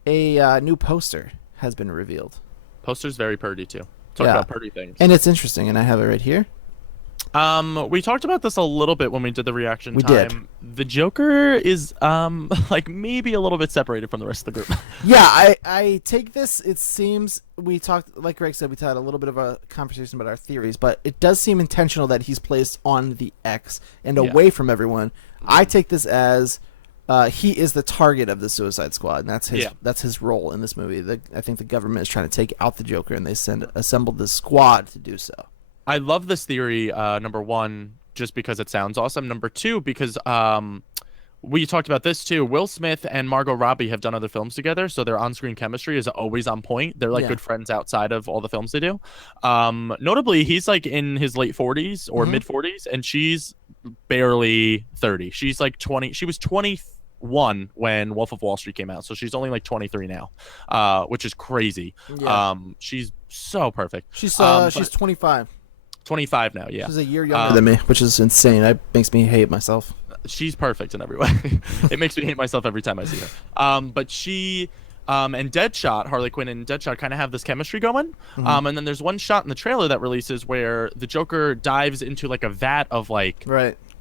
a new poster has been revealed. Poster's very purdy too. Talk Yeah. about purdy things. And it's interesting, and I have it right here. We talked about this a little bit when we did the reaction We time. did. The Joker is like maybe a little bit separated from the rest of the group. Yeah, I take this. It seems we talked, like Greg said, we had a little bit of a conversation about our theories, but it does seem intentional that he's placed on the X and away from everyone. I take this as he is the target of the Suicide Squad, and that's his role in this movie. I think the government is trying to take out the Joker, and they assembled this squad to do so. I love this theory, number one, just because it sounds awesome. Number two, because we talked about this too. Will Smith and Margot Robbie have done other films together, so their on-screen chemistry is always on point. They're like good friends outside of all the films they do. Notably, he's like in his late 40s or mid 40s, and she's barely 30. She's like 20. She was 21 when Wolf of Wall Street came out, so she's only like 23 now, which is crazy. Yeah. She's so perfect. She's but 25. 25 now, yeah. She's a year younger than me, which is insane. That makes me hate myself. She's perfect in every way. It makes me hate myself every time I see her. But she and Deadshot, Harley Quinn and Deadshot kind of have this chemistry going. And then there's one shot in the trailer that releases where the Joker dives into like a vat of like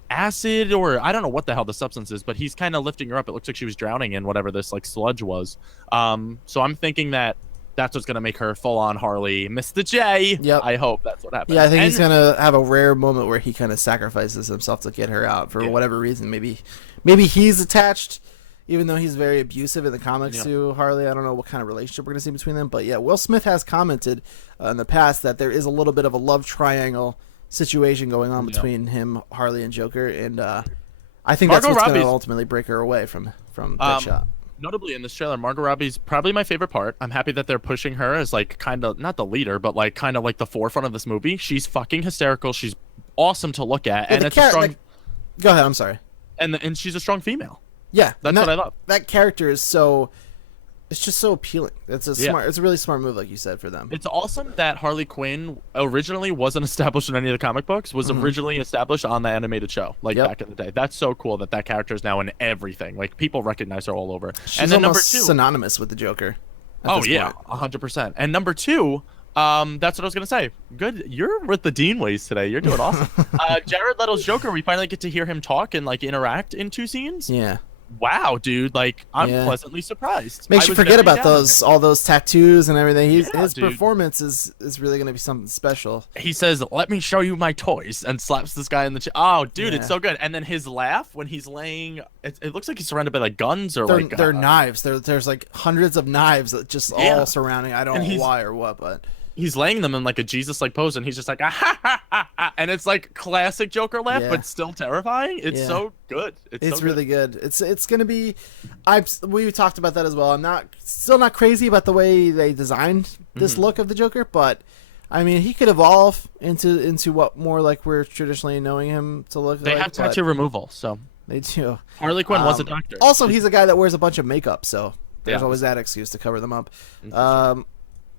acid, or I don't know what the hell the substance is, but he's kind of lifting her up. It looks like she was drowning in whatever this like sludge was. So I'm thinking that that's what's going to make her full-on Harley Mr. J. Yep. I hope that's what happens. Yeah, I think he's going to have a rare moment where he kind of sacrifices himself to get her out for whatever reason. Maybe he's attached, even though he's very abusive in the comics to Harley. I don't know what kind of relationship we're going to see between them. But yeah, Will Smith has commented in the past that there is a little bit of a love triangle situation going on between him, Harley, and Joker. And I think that's what's going to ultimately break her away from Deadshot. Notably in this trailer, Margot Robbie's probably my favorite part. I'm happy that they're pushing her as like kind of not the leader, but like kind of like the forefront of this movie. She's fucking hysterical. She's awesome to look at, and it's a strong. Go ahead. I'm sorry. And she's a strong female. Yeah, that's what I love. That character is so. It's just so appealing. It's a smart. It's a really smart move, like you said, for them. It's awesome that Harley Quinn originally wasn't established in any of the comic books. Was originally established on the animated show, like back in the day. That's so cool that character is now in everything. Like people recognize her all over. She's and then almost number two, synonymous with the Joker. Oh yeah, 100%. And number two, that's what I was gonna say. Good, you're with the Dean ways today. You're doing awesome. Jared Leto's Joker. We finally get to hear him talk and like interact in 2 scenes. Yeah. Wow, dude! Like I'm pleasantly surprised. Makes you forget about all those tattoos and everything. His performance is really going to be something special. He says, "Let me show you my toys," and slaps this guy in the chest. Oh, dude, it's so good. And then his laugh when he's laying, it looks like he's surrounded by like guns or they're knives. There's like hundreds of knives that just all surrounding. I don't know why or what, but. He's laying them in like a Jesus-like pose, and he's just like, ah, ha, ha, ha, ha. And it's like classic Joker laugh, but still terrifying. It's so good. It's so really good. It's gonna be. We talked about that as well. I'm still not crazy about the way they designed this look of the Joker, but I mean, he could evolve into what more like we're traditionally knowing him to look. They have tattoo removal, so they do. Harley Quinn was a doctor. Also, he's a guy that wears a bunch of makeup, so there's always that excuse to cover them up.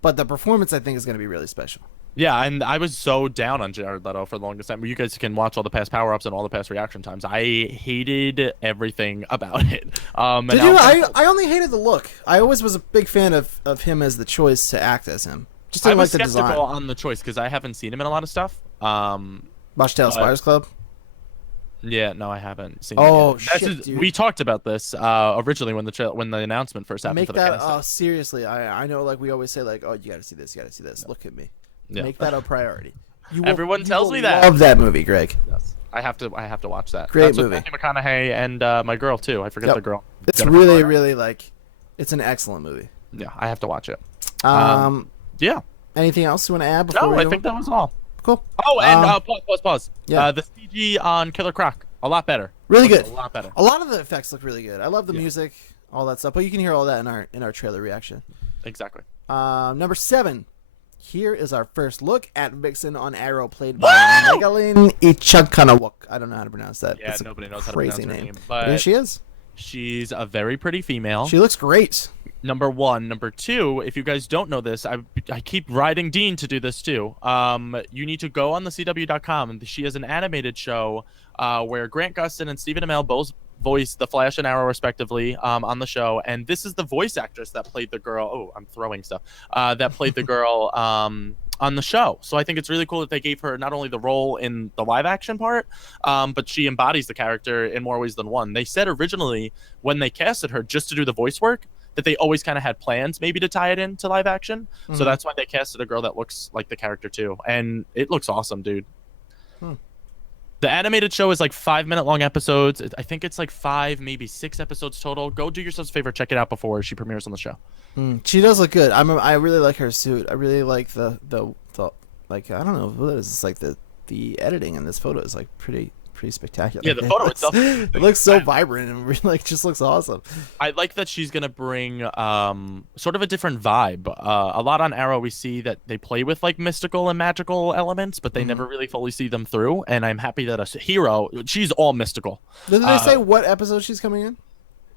But the performance, I think, is going to be really special. Yeah, and I was so down on Jared Leto for the longest time. You guys can watch all the past power-ups and all the past reaction times. I hated everything about it. Did you? I only hated the look. I always was a big fan of him as the choice to act as him. Just didn't like the design. I was skeptical on the choice because I haven't seen him in a lot of stuff. Watch Tale Spiders Club. Yeah, no, I haven't seen. Oh it shit, dude. We talked about this originally when the announcement first happened. Make for the that. casting. Oh, seriously. I know. Like we always say, like, oh, you got to see this. You got to see this. Look at me. Yeah. Make that a priority. Everyone tells me that. Love that movie, Greg. Yes. I have to watch that. Great That's movie. With Matthew McConaughey and my girl too. I forget the girl. It's really like, it's an excellent movie. Yeah, I have to watch it. Yeah. Anything else you want to add before? No, I think that was all. Cool. Oh, and pause. Yeah. The CG on Killer Croc, a lot better. Really good. A lot better. A lot of the effects look really good. I love the music, all that stuff. But you can hear all that in our trailer reaction. Exactly. Number 7. Here is our first look at Vixen on Arrow, played by Megalyn Ichkanawuk. I don't know how to pronounce that. Yeah, it's nobody knows how to pronounce her name. But here she is. She's a very pretty female. She looks great. Number 1. Number 2, if you guys don't know this, I keep riding Dean to do this too. You need to go on the CW.com. She has an animated show where Grant Gustin and Stephen Amell both voice the Flash and Arrow respectively on the show, and this is the voice actress that played the girl. Oh, I'm throwing stuff. That played the girl on the show. So I think it's really cool that they gave her not only the role in the live action part, but she embodies the character in more ways than one. They said originally when they casted her just to do the voice work that they always kind of had plans maybe to tie it into live action. Mm-hmm. So that's why they casted a girl that looks like the character too, and it looks awesome, dude. The animated show is like 5-minute long episodes. I think it's like 5, maybe 6 episodes total. Go do yourselves a favor, check it out before she premieres on the show. She does look good. I really like her suit. I really like the like, I don't know what it is. It's like the editing in this photo is like pretty spectacular. Yeah, the photo itself. It looks so vibrant and really, like, just looks awesome. I like that she's gonna bring sort of a different vibe. A lot on Arrow we see that they play with like mystical and magical elements, but they never really fully see them through. And I'm happy that a hero, she's all mystical. Didn't they say what episode she's coming in?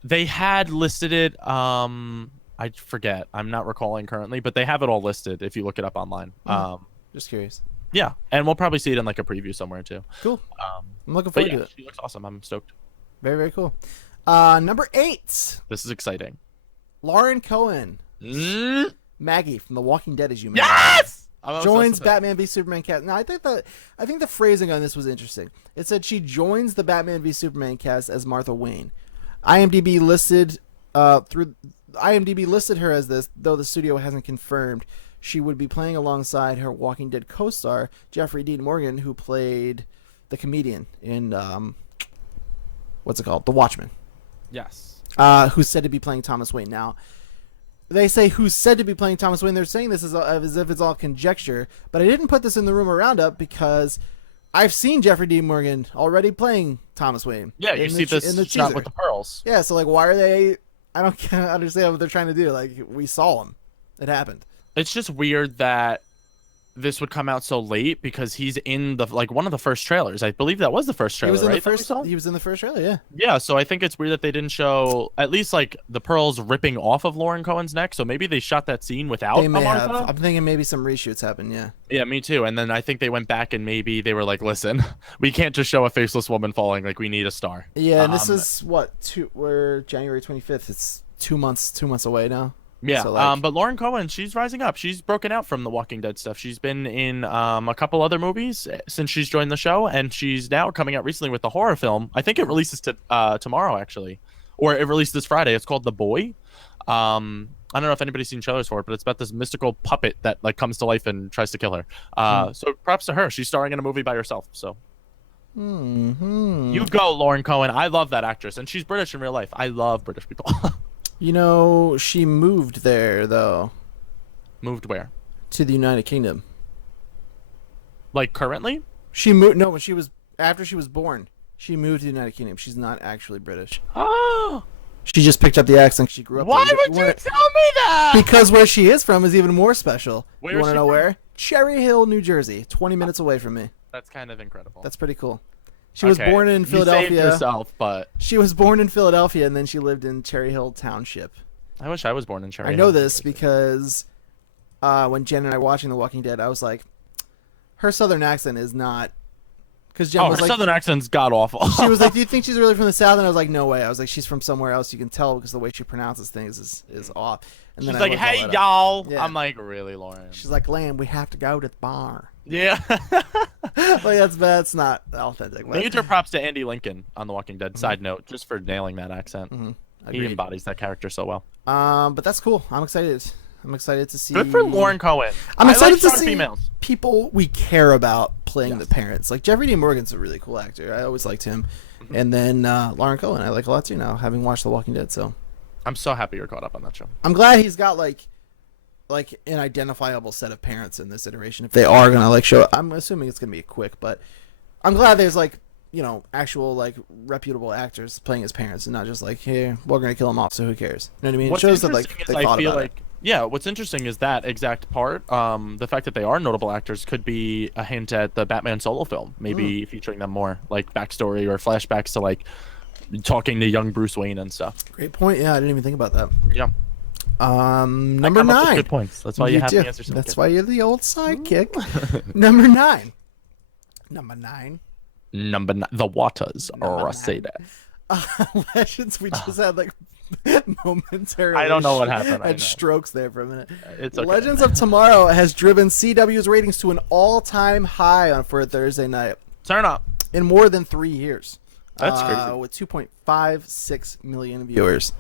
They had listed it. I forget. I'm not recalling currently, but they have it all listed if you look it up online. Just curious. Yeah, and we'll probably see it in like a preview somewhere too. Cool. I'm looking forward to it. She looks awesome. I'm stoked. Very, very cool. Number 8. This is exciting. Lauren Cohen. Maggie from The Walking Dead, as you mentioned. Yes! Joins Batman v Superman cast. Now, I think the phrasing on this was interesting. It said she joins the Batman v Superman cast as Martha Wayne. IMDb listed her as this, though the studio hasn't confirmed. She would be playing alongside her Walking Dead co-star, Jeffrey Dean Morgan, who played the comedian in, what's it called? The Watchmen. Yes. Who's said to be playing Thomas Wayne. Now, they say who's said to be playing Thomas Wayne. They're saying this as if it's all conjecture, but I didn't put this in the rumor roundup because I've seen Jeffrey Dean Morgan already playing Thomas Wayne. Yeah, you see this in the shot with the pearls. Yeah, so like, why are they... I don't understand what they're trying to do. Like, we saw him. It happened. It's just weird that this would come out so late because he's in the one of the first trailers. I believe that was the first trailer, right? He was in the first trailer, yeah. Yeah, so I think it's weird that they didn't show at least like the pearls ripping off of Lauren Cohen's neck. So maybe they shot that scene without. They may have. I'm thinking maybe some reshoots happened. Yeah. Yeah, me too. And then I think they went back and maybe they were like, "Listen, we can't just show a faceless woman falling. Like, we need a star." Yeah, and this is we're January 25th. It's 2 months away now. Yeah, so, like, but Lauren Cohen, she's rising up. She's broken out from the Walking Dead stuff. She's been in a couple other movies since she's joined the show, and she's now coming out recently with the horror film. I think it releases tomorrow, actually, or it released this Friday. It's called The Boy. I don't know if anybody's seen trailers for it, but it's about this mystical puppet that like comes to life and tries to kill her. So props to her. She's starring in a movie by herself. So you go, Lauren Cohen. I love that actress, and she's British in real life. I love British people. You know, she moved there, though. Moved where? To the United Kingdom. Like, currently? She moved... No, after she was born, she moved to the United Kingdom. She's not actually British. Oh! She just picked up the accent. She grew up Why would you tell me that? Because where she is from is even more special. Where you want to know where? Cherry Hill, New Jersey. 20 minutes away from me. That's kind of incredible. That's pretty cool. She was born in Philadelphia. You saved yourself, but she was born in Philadelphia, and then she lived in Cherry Hill Township. I wish I was born in Cherry Hill. I know this because when Jen and I were watching The Walking Dead, I was like, her southern accent is not Because Jen Oh, was her like, southern accent's god awful. she was like, "Do you think she's really from the South?" And I was like, "No way." I was like, "She's from somewhere else. You can tell because the way she pronounces things is off." And She's then like, I looked all "Hey, that up. y'all." Yeah. I'm like, "Really, Lauren?" She's like, "Lamb, we have to go to the bar." Yeah. Like that's not authentic. But... Major props to Andy Lincoln on The Walking Dead. Side note, just for nailing that accent. He embodies that character so well. But that's cool. I'm excited. I'm excited to see. Good for Lauren Cohen. I'm excited like to strong see females. people we care about playing the parents. Like Jeffrey Dean Morgan's a really cool actor. I always liked him. And then Lauren Cohen, I like a lot too now, having watched The Walking Dead. So I'm so happy you're caught up on that show. I'm glad he's got like an identifiable set of parents in this iteration. If they are gonna like show, I'm assuming it's gonna be quick, but I'm glad there's like actual like reputable actors playing his parents and not just like, hey, we're gonna kill him off, so who cares? You know what I mean? What's it shows that interesting like is they thought I feel about like yeah, what's interesting is that exact part. The fact that they are notable actors could be a hint at the Batman solo film, maybe featuring them more, like backstory or flashbacks to like talking to young Bruce Wayne and stuff. Great point. Yeah, I didn't even think about that. Yeah. Number 9. Good points. That's why you have to answer some. That's why you're the old sidekick. Number 9. Number 9. Number 9. The Waters or say that. Legends. We just had like momentarily. I don't know what happened. Had strokes there for a minute. It's okay. Legends of Tomorrow has driven CW's ratings to an all-time high for a Thursday night. Turn up. In more than 3 years. That's crazy. With 2.56 million viewers.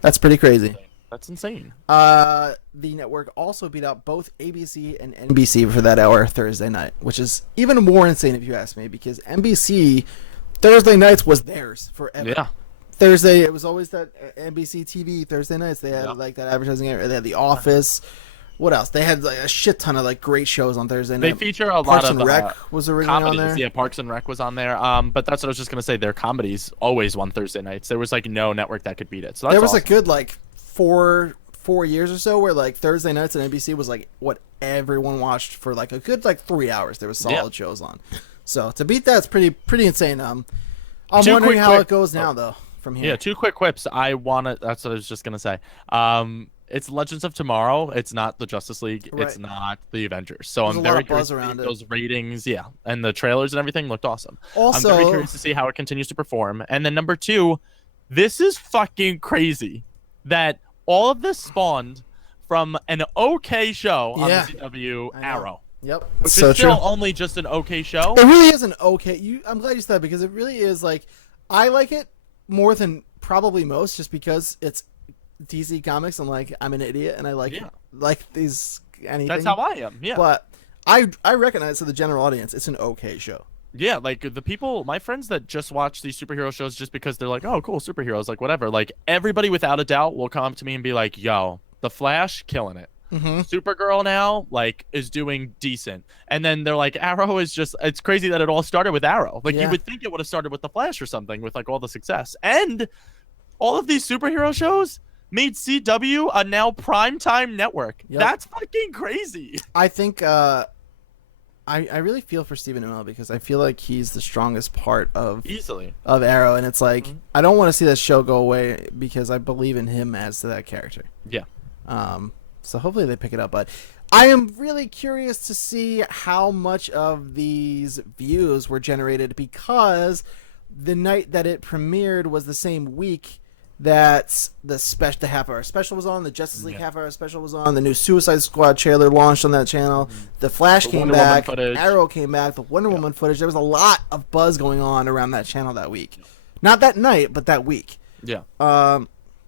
That's pretty crazy. That's insane. The network also beat out both ABC and NBC for that hour Thursday night, which is even more insane if you ask me, because NBC Thursday nights was theirs forever. Yeah. Thursday, it was always that NBC TV Thursday nights. They had like that advertising area. They had The Office. What else? They had like a shit ton of like great shows on Thursday night. They feature a Parks lot and of Rec was originally comedies. on there. Yeah, Parks and Rec was on there. But that's what I was just gonna say. Their comedies always won Thursday nights. There was like no network that could beat it. So that's there was awesome. a good like four years or so where like Thursday nights on NBC was like what everyone watched for like a good like 3 hours. There was solid shows on. So to beat that's pretty insane. I'm wondering how it goes now though from here. Yeah, 2 quick quips. That's what I was just gonna say. It's Legends of Tomorrow. It's not the Justice League. Right. It's not the Avengers. So There's I'm a lot very of buzz curious to see around it. those ratings. Yeah, and the trailers and everything looked awesome. Also, I'm very curious to see how it continues to perform. And then number 2, this is fucking crazy that all of this spawned from an okay show on the CW Arrow. Yep. Which so is still true. only just an okay show. It really is an okay. I'm glad you said that because it really is like I like it more than probably most just because it's DC Comics and like I'm an idiot and I like these anything. That's how I am. Yeah. But I recognize to the general audience it's an okay show. Yeah, like the people, my friends that just watch these superhero shows just because they're like, oh, cool, superheroes, like whatever. Like everybody without a doubt will come up to me and be like, yo, The Flash, killing it. Supergirl now, like, is doing decent. And then they're like, Arrow is just, it's crazy that it all started with Arrow. Like you would think it would have started with The Flash or something with like all the success. And all of these superhero shows made CW a now primetime network. Yep. That's fucking crazy. I think I really feel for Stephen Amell because I feel like he's the strongest part of Arrow, and it's like I don't want to see that show go away because I believe in him as that character. Yeah. So hopefully they pick it up, but I am really curious to see how much of these views were generated because the night that it premiered was the same week that the half-hour special was on, the Justice League half-hour special was on, the new Suicide Squad trailer launched on that channel, the Flash came back, Arrow came back, the Wonder Woman footage. There was a lot of buzz going on around that channel that week. Not that night, but that week. Yeah.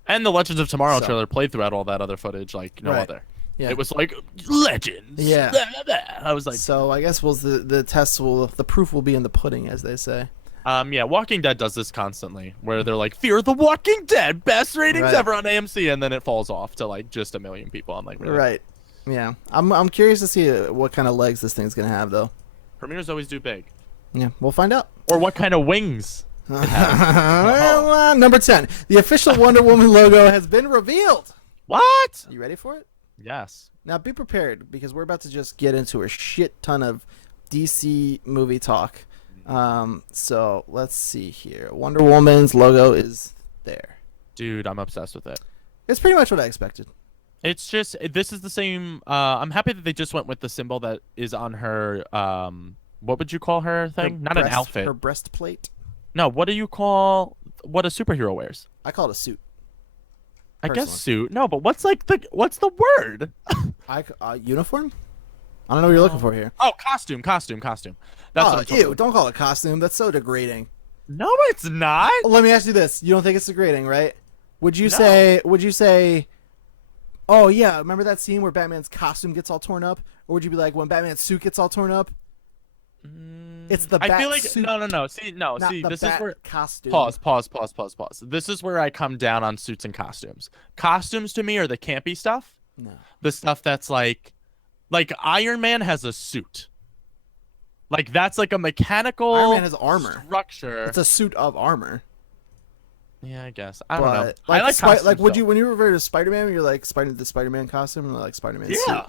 And the Legends of Tomorrow trailer played throughout all that other footage like no other. Yeah. It was like Legends. Yeah. Blah, blah, blah. I was like, so I guess the proof will be in the pudding, as they say. Yeah, Walking Dead does this constantly, where they're like, Fear the Walking Dead, best ratings ever on AMC, and then it falls off to like just 1 million people. I'm like, really? Right. Yeah. I'm curious to see what kind of legs this thing's gonna have, though. Premieres always do big. Yeah, we'll find out. Or what kind of wings. Well, number 10. The official Wonder Woman logo has been revealed. What? You ready for it? Yes. Now be prepared because we're about to just get into a shit ton of DC movie talk. So let's see here. Wonder Woman's logo is there. Dude, I'm obsessed with it. It's pretty much what I expected. It's just, this is the same. I'm happy that they just went with the symbol that is on her what would you call her thing? Not an outfit. Her breastplate. No, what do you call what a superhero wears? I call it a suit. I guess Personally. suit. No, but what's the word? Uniform? I don't know what you're looking for here. Oh, costume. That's what I'm talking ew, about. don't call it costume. That's so degrading. No, it's not. Let me ask you this. You don't think it's degrading, right? Would you No. say, oh yeah, remember that scene where Batman's costume gets all torn up? Or would you be like, when Batman's suit gets all torn up? It's the I feel like suit, no. See, the this bat is where costume. pause. This is where I come down on suits and costumes. Costumes to me are the campy stuff. No. The stuff that's like Iron Man has a suit. Like that's like a mechanical Iron Man has armor. Structure. It's a suit of armor. Yeah, I guess. I don't know. Like, I like costumes, like though. when you refer to Spider-Man, you're like the Spider-Man costume, or like Spider-Man suit. Yeah.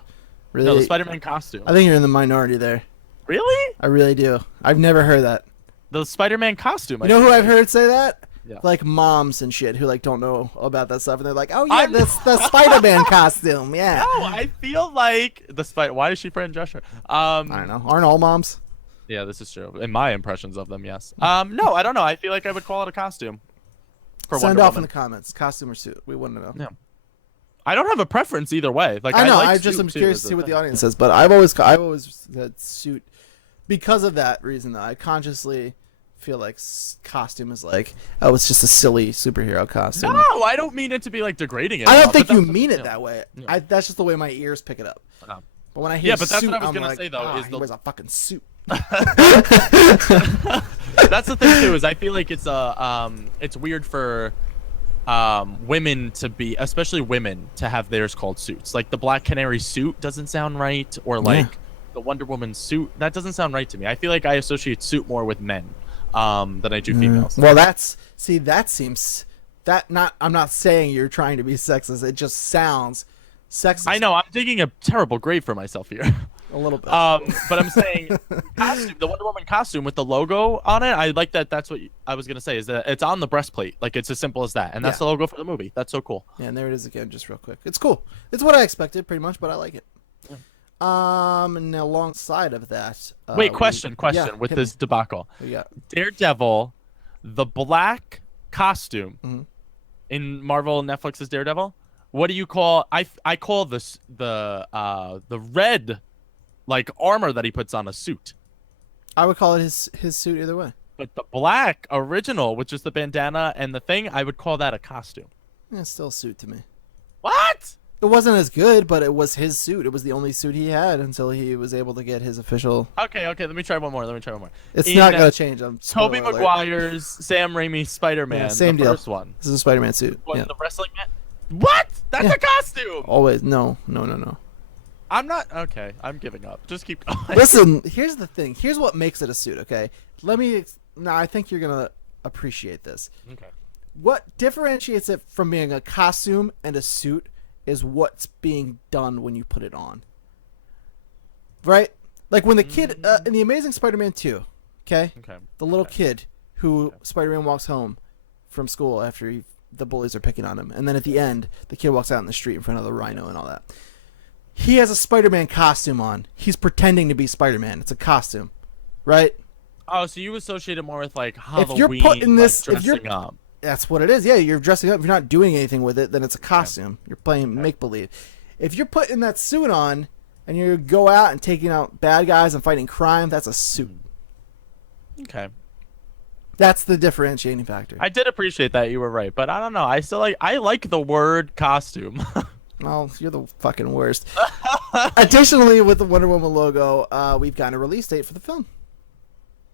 Really? No, the Spider-Man costume. I think you're in the minority there. Really? I really do. I've never heard that. The Spider-Man costume. You know who I've heard say that? Yeah. Like moms and shit who like don't know about that stuff, and they're like, "Oh yeah, that's the Spider-Man costume." Yeah. No, I feel like the Spider. Why is she friend Joshua? I don't know. Aren't all moms? Yeah, this is true. In my impressions of them, yes. No, I don't know. I feel like I would call it a costume. For Send Wonder off in Woman. the comments, costume or suit. We wouldn't know. Yeah. I don't have a preference either way. Like I know. like I'm suit, too, curious as to a see what the thing. audience says, but I've always said suit because of that reason. Though I consciously feel like costume is like, oh, it's just a silly superhero costume. No, I don't mean it to be like degrading it. I at don't all, think but you that's- mean it yeah. that way. Yeah. That's just the way my ears pick it up. Oh. But when I hear Yeah, but that's suit, what I was I'm gonna like, say, though, is he the- wears a fucking suit. That's the thing too. Is I feel like it's weird for women to be, especially women, to have theirs called suits. Like the Black Canary suit doesn't sound right, or like the Wonder Woman suit. That doesn't sound right to me. I feel like I associate suit more with men than I do females. Well, that seems I'm not saying you're trying to be sexist. It just sounds sexist. I know I'm digging a terrible grave for myself here. A little bit. But I'm saying costume, the Wonder Woman costume with the logo on it. I like that. That's what I was gonna say. Is that it's on the breastplate? Like it's as simple as that, and that's the logo for the movie. That's so cool. Yeah, and there it is again, just real quick. It's cool. It's what I expected, pretty much, but I like it. Yeah. And alongside of that, Wait, question with hit this debacle. me. Yeah. Daredevil, the black costume Mhm. in Marvel Netflix's Daredevil. What do you call? I call this the red, like armor that he puts on a suit. I would call it his suit either way. But the black original, which is the bandana and the thing, I would call that a costume. Yeah, it's still a suit to me. What? It wasn't as good, but it was his suit. It was the only suit he had until he was able to get his official. Okay. Let me try one more. It's In not gonna change. Tobey Spoiler alert. Maguire's Sam Raimi Spider-Man. Yeah, same the deal. First one. This is a Spider-Man suit. What, Yeah. the wrestling man? What? That's Yeah. a costume. Always. No. I'm not okay. I'm giving up. Just keep going. Listen, here's the thing. Here's what makes it a suit, okay? Now, I think you're going to appreciate this. Okay. What differentiates it from being a costume and a suit is what's being done when you put it on. Right? Like when the kid, in The Amazing Spider-Man 2, okay? Okay. The little kid who Spider-Man walks home from school after the bullies are picking on him. And then at the end, the kid walks out in the street in front of the Rhino and all that. He has a Spider-Man costume on. He's pretending to be Spider-Man. It's a costume, right? Oh, so you associate it more with like Halloween, If you're putting this, like if you're, dressing up. that's what it is. Yeah, you're dressing up. If you're not doing anything with it, then it's a costume. You're playing make-believe. If you're putting that suit on and you go out and taking out bad guys and fighting crime, that's a suit. Okay. That's the differentiating factor. I did appreciate that. You were right, but I don't know. I like the word costume. Well, you're the fucking worst. Additionally, with the Wonder Woman logo, we've gotten a release date for the film.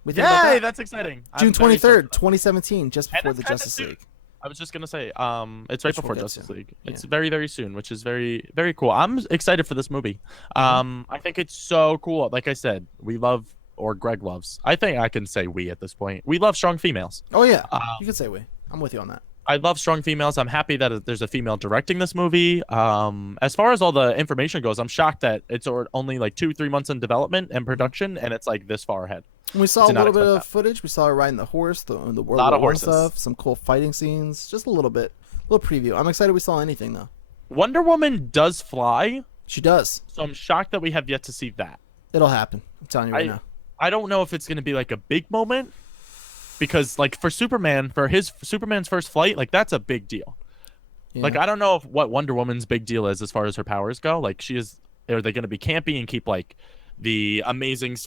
We think about Yay, that. that's exciting. June I'm very 23rd, stoked for that. 2017, just before it's the kinda Justice soon. League. I was just gonna say, it's right Which we'll before get Justice to. League. It's Yeah. very, very soon, which is very, very cool. I'm excited for this movie. I think it's so cool. Like I said, we love, or Greg loves. I think I can say we at this point. We love strong females. Oh, yeah. You can say we. I'm with you on that. I love strong females. I'm happy that there's a female directing this movie. As far as all the information goes, I'm shocked that it's only like 2-3 months in development and production, and it's like this far ahead. We saw a Did not little bit expect of footage. We saw her riding the horse, the World Lot War of One horses. stuff, some cool fighting scenes, just a little bit. A little preview. I'm excited we saw anything, though. Wonder Woman does fly, She does. so I'm shocked that we have yet to see that. It'll happen. I'm telling you right now. I don't know if it's gonna be like a big moment because like for Superman's first flight, like that's a big deal. Yeah. Like I don't know what Wonder Woman's big deal is as far as her powers go. Like are they gonna be campy and keep like the amazing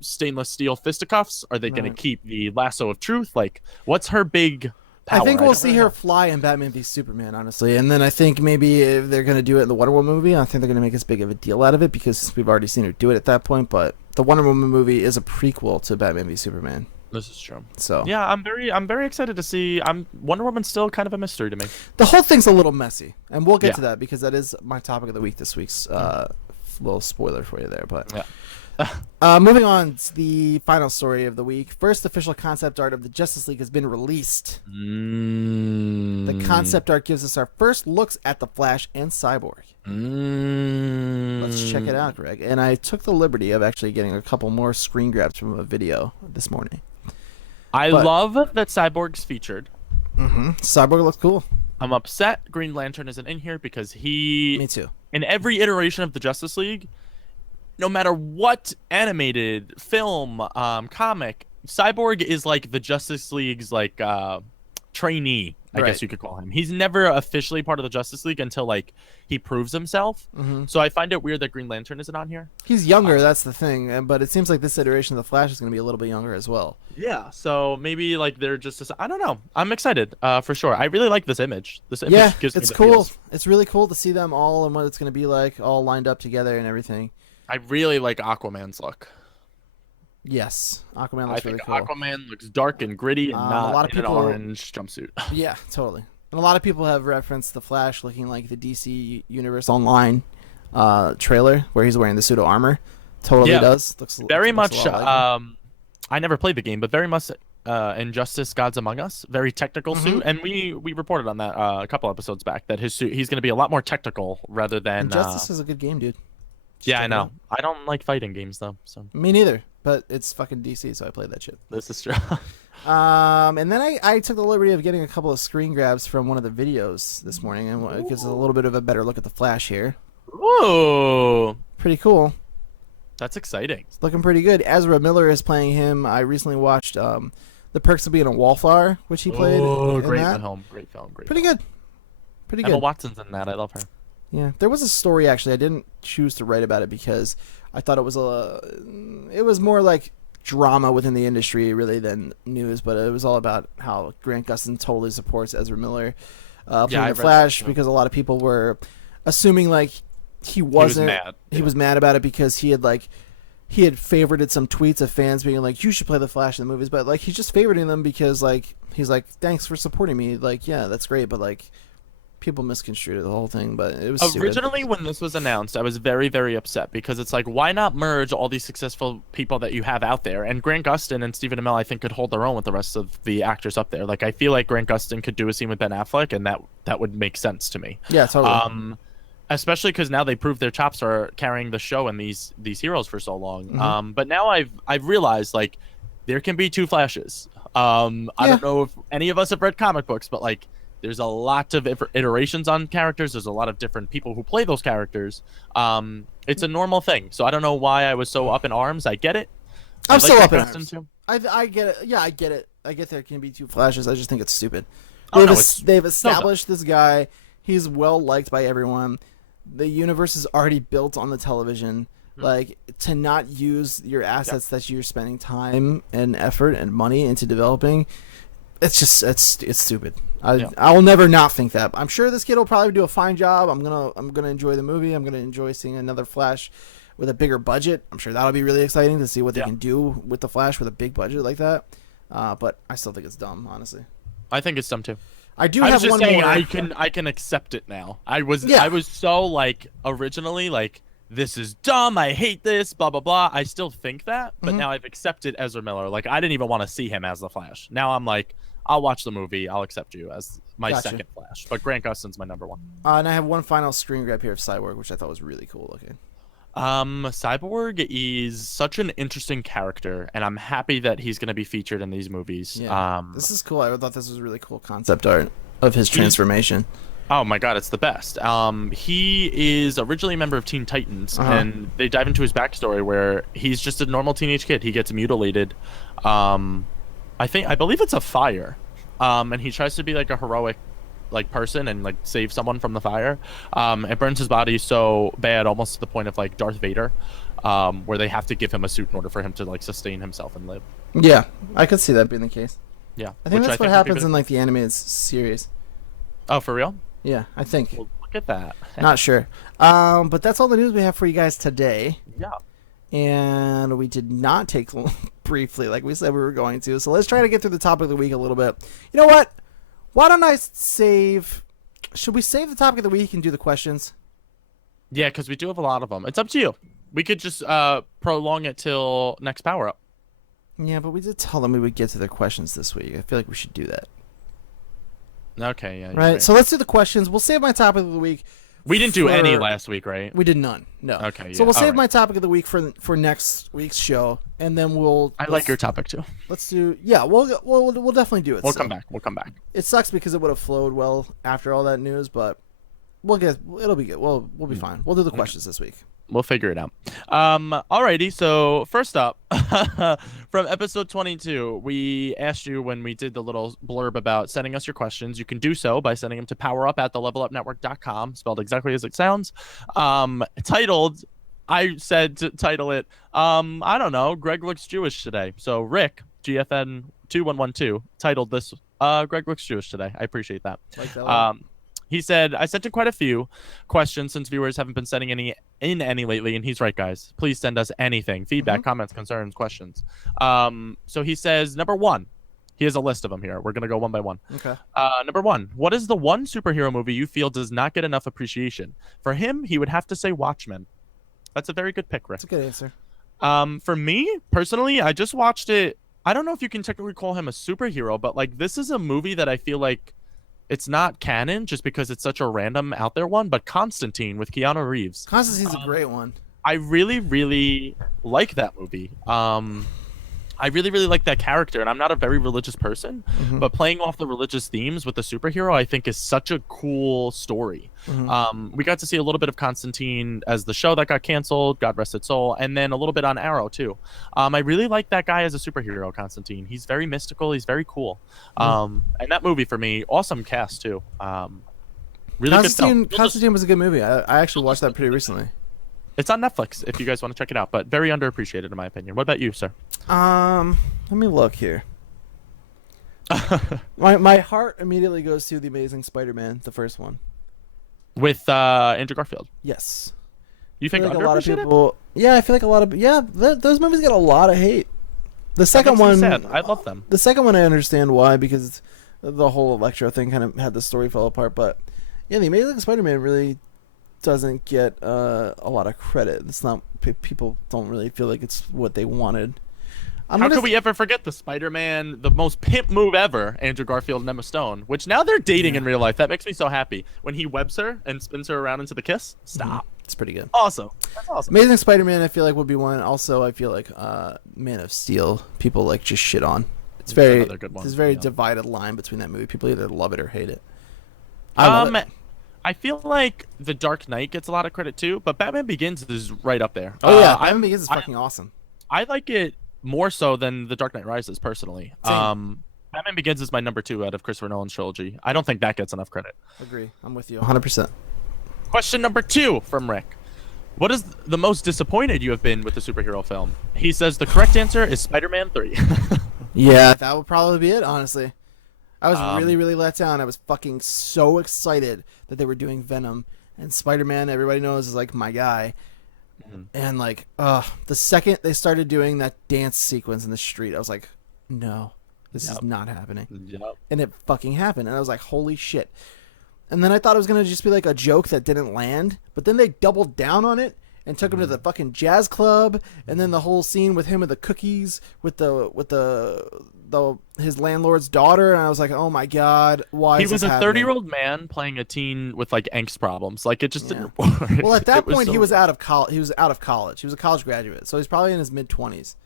stainless steel fisticuffs? Are they gonna Right. keep the lasso of truth? Like what's her big power? I think we'll don't see really her know. fly in Batman v Superman, honestly, and then I think maybe if they're gonna do it in the Wonder Woman movie, I think they're gonna make as big of a deal out of it because we've already seen her do it at that point. But the Wonder Woman movie is a prequel to Batman v Superman, This is true. so Yeah, I'm very excited to see. Wonder Woman's still kind of a mystery to me. the whole thing's a little messy, and we'll get Yeah. to that because that is my topic of the week this week's. Little spoiler for you there, but moving on to the final story of the week. First official concept art of the Justice League has been released. The concept art gives us our first looks at the Flash and Cyborg. Let's check it out, Greg. And I took the liberty of actually getting a couple more screen grabs from a video this morning. I love that Cyborg's featured. Cyborg looks cool. I'm upset Green Lantern isn't in here because Me too. in every iteration of the Justice League, no matter what animated film, comic, Cyborg is like the Justice League's like trainee, I guess you could call him. He's never officially part of the Justice League until like he proves himself. So I find it weird that Green Lantern isn't on here. He's younger, that's the thing. But it seems like this iteration of the Flash is going to be a little bit younger as well. Yeah, so maybe like they're just I don't know. I'm excited for sure. I really like this image. This image gives me it's the cool. feels. It's really cool to see them all and what it's going to be like, all lined up together and everything. I really like Aquaman's look. Yes, Aquaman I looks think really cool. Aquaman looks dark and gritty and A not lot of in an people- orange jumpsuit. Yeah, totally. And a lot of people have referenced the Flash looking like the DC Universe Online trailer where he's wearing the pseudo armor. Totally Yeah, does. Very looks a much. lot like him. I never played the game, but very much Injustice: Gods Among Us. Very technical suit, and we reported on that a couple episodes back that his suit he's going to be a lot more technical rather than. Injustice is a good game, dude. Just Yeah, check I it know. out. I don't like fighting games though, so Me neither. But it's fucking DC, so I played that shit. this is true. And then I took the liberty of getting a couple of screen grabs from one of the videos this morning, and it gives us a little bit of a better look at the Flash here. Ooh, Pretty cool. that's exciting. It's looking pretty good. Ezra Miller is playing him. I recently watched The Perks of Being a Wallflower, which he played in Great that. film, great film, great. Pretty film. good. Pretty Emma good. Watson's in that. I love her. Yeah, there was a story actually. I didn't choose to write about it because I thought it was more like drama within the industry really than news. But it was all about how Grant Gustin totally supports Ezra Miller playing I the read Flash that, too. because a lot of people were assuming like he was wasn't. mad. He was mad about it because he had favorited some tweets of fans being like, "You should play the Flash in the movies," but like he's just favoriting them because like he's like, "Thanks for supporting me." Like, yeah, that's great, but like. People misconstrued the whole thing, but it was stupid. Originally, when this was announced, I was very, very upset because it's like, why not merge all these successful people that you have out there? And Grant Gustin and Stephen Amell, I think, could hold their own with the rest of the actors up there. Like, I feel like Grant Gustin could do a scene with Ben Affleck, and that would make sense to me. Yeah, totally. Especially because now they proved their chops are carrying the show and these heroes for so long. But now I've realized like there can be two Flashes. I don't know if any of us have read comic books, but like. There's a lot of iterations on characters. There's a lot of different people who play those characters. It's a normal thing. So I don't know why I was so up in arms. I get it. I'm still up in Grant arms. Gustin too. I get it. Yeah, I get it. I get there can be two Flashes. I just think it's stupid. Oh, They've established this guy. He's well liked by everyone. The universe is already built on the television. Like, to not use your assets that you're spending time and effort and money into developing, it's just it's stupid. I'll never not think that. I'm sure this kid will probably do a fine job. I'm gonna enjoy the movie. I'm gonna enjoy seeing another Flash with a bigger budget. I'm sure that'll be really exciting to see what they can do with the Flash with a big budget like that. But I still think it's dumb, honestly. I think it's dumb too. I do I have was just one saying more. I can accept it now. I was so like originally like this is dumb. I hate this. Blah blah blah. I still think that, but now I've accepted Ezra Miller. Like I didn't even want to see him as the Flash. Now I'm like. I'll watch the movie. I'll accept you as my second Flash. But Grant Gustin's my number one. And I have one final screen grab here of Cyborg, which I thought was really cool looking. Cyborg is such an interesting character, and I'm happy that he's going to be featured in these movies. Yeah. This is cool. I thought this was really cool concept art of his transformation. Oh my God, it's the best. He is originally a member of Teen Titans, and they dive into his backstory where he's just a normal teenage kid. He gets mutilated. I believe it's a fire. And he tries to be like a heroic like person and like save someone from the fire. It burns his body so bad, almost to the point of like Darth Vader, where they have to give him a suit in order for him to like sustain himself and live. Yeah, I could see that being the case. Yeah, I think that's what happens in like the animated series. Oh, for real? Yeah, I think. Well, look at that. Not sure. But that's all the news we have for you guys today. Yeah. And we did not take briefly like we said we were going to. So let's try to get through the topic of the week a little bit. You know what? Why don't I save... Should we save the topic of the week and do the questions? Yeah, because we do have a lot of them. It's up to you. We could just prolong it till next power up. Yeah, but we did tell them we would get to their questions this week. I feel like we should do that. Okay, yeah. Right, so let's do the questions. We'll save my topic of the week. We didn't do any last week, right? We did none. No. Okay, yeah. So we'll save my topic of the week for next week's show, and then I like your topic too. Let's do. Yeah, we'll definitely do it. We'll come back. We'll come back. It sucks because it would have flowed well after all that news, but it'll be good. We'll be fine. We'll do the questions this week. We'll figure it out. Alrighty, so first up, from episode 22, we asked you when we did the little blurb about sending us your questions. You can do so by sending them to powerup@thelevelupnetwork.com, spelled exactly as it sounds. Titled, I said to title it, I don't know, Greg looks Jewish today. So Rick, GFN2112, titled this, Greg looks Jewish today. I appreciate that. Like that He said, I sent in quite a few questions since viewers haven't been sending any lately, and he's right, guys. Please send us anything, feedback, comments, concerns, questions. So he says, number one, he has a list of them here. We're going to go one by one. Okay. Number one, what is the one superhero movie you feel does not get enough appreciation? For him, he would have to say Watchmen. That's a very good pick, Rick. That's a good answer. For me, personally, I just watched it. I don't know if you can technically call him a superhero, but like this is a movie that I feel like it's not canon just because it's such a random out there one, but Constantine with Keanu Reeves. Constantine's a great one. I really, really like that movie. I really, really like that character, and I'm not a very religious person, but playing off the religious themes with the superhero, I think is such a cool story. We got to see a little bit of Constantine as the show that got canceled, God rest its soul, and then a little bit on Arrow too. I really like that guy as a superhero, Constantine. He's very mystical. He's very cool. And that movie for me, awesome cast too. Really Constantine, good film. Constantine was a good movie. I actually watched that pretty recently. It's on Netflix if you guys want to check it out, but very underappreciated in my opinion. What about you, sir? Let me look here. my heart immediately goes to The Amazing Spider-Man, the first one. With Andrew Garfield. Yes. You think like a lot of underappreciated? people? Yeah, I feel like a lot of those movies get a lot of hate. The second one, sad. I love them. The second one, I understand why, because the whole Electro thing kind of had the story fall apart. But yeah, The Amazing Spider-Man really doesn't get a lot of credit. It's not, people don't really feel like it's what they wanted. How could we ever forget the Spider-Man, the most pimp move ever, Andrew Garfield and Emma Stone, which now they're dating in real life. That makes me so happy. When he webs her and spins her around into the kiss, stop. It's pretty good. Awesome. That's awesome. Amazing Spider-Man, I feel like would be one. Also, I feel like Man of Steel, people like just shit on. It's very, there's very divided line between that movie. People either love it or hate it. I love it. I feel like The Dark Knight gets a lot of credit too, but Batman Begins is right up there. Oh yeah, Batman Begins is fucking awesome. I like it more so than The Dark Knight Rises personally. Batman Begins is my number 2 out of Christopher Nolan's trilogy. I don't think that gets enough credit. Agree. I'm with you 100%. Question number 2 from Rick. What is the most disappointed you have been with the superhero film? He says the correct answer is Spider-Man 3. Yeah, that would probably be it, honestly. I was really, really let down. I was fucking so excited that they were doing Venom. And Spider-Man, everybody knows, is like my guy. And like, the second they started doing that dance sequence in the street, I was like, no, this is not happening. And it fucking happened. And I was like, holy shit. And then I thought it was going to just be like a joke that didn't land. But then they doubled down on it and took him to the fucking jazz club. And then the whole scene with him with the cookies with his landlord's daughter. And I was like, oh my God, why is this happening? He was a 30-year-old man playing a teen with like angst problems. Like it just didn't work. Well, at that point, he was out of college. He was out of college. He was a college graduate. So he's probably in his mid-20s.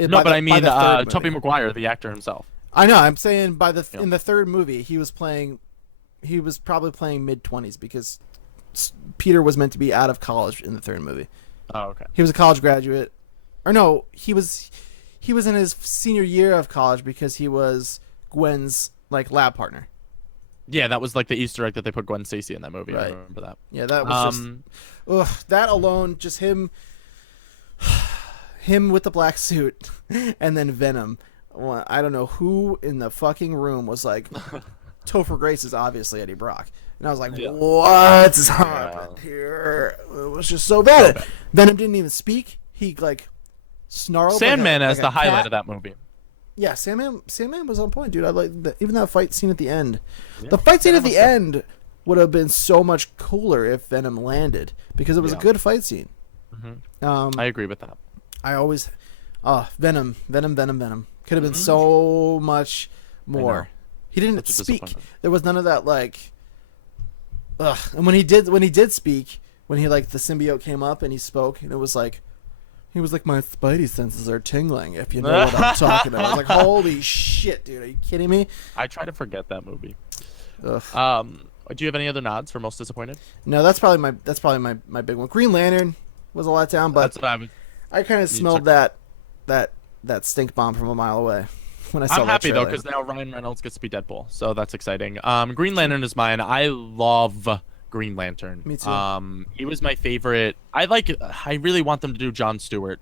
No, but I mean Tobey Maguire, the actor himself. I know. I'm saying in the third movie, he was playing he was probably playing mid-20s because Peter was meant to be out of college in the third movie. Oh, okay. He was a college graduate, or no, he was in his senior year of college because he was Gwen's like lab partner. Yeah, that was like the Easter egg that they put Gwen Stacy in that movie. Right. I remember that. Yeah, that was that alone, just him with the black suit, and then Venom. Well, I don't know who in the fucking room was like, Topher Grace is obviously Eddie Brock. And I was like, what's happening here? It was just so bad. Venom didn't even speak. He like snarled. Sandman like as the highlight of that movie. Yeah, Sandman was on point, dude. I like even that fight scene at the end. Yeah, the fight scene at the end would have been so much cooler if Venom landed because it was a good fight scene. I agree with that. I always, Venom. Could have been so much more. He didn't speak. There was none of that like. And when he did speak, when he like the symbiote came up and he spoke, and it was like, he was like, my spidey senses are tingling. If you know what I'm talking about. I was like, holy shit, dude, are you kidding me? I try to forget that movie. Do you have any other nods for most disappointed? No, that's probably my big one. Green Lantern was a letdown, but that's what I kind of smelled that stink bomb from a mile away when I saw that. I'm happy though because now Ryan Reynolds gets to be Deadpool, so that's exciting. Green Lantern is mine. I love Green Lantern. Me too. He was my favorite. I really want them to do Jon Stewart.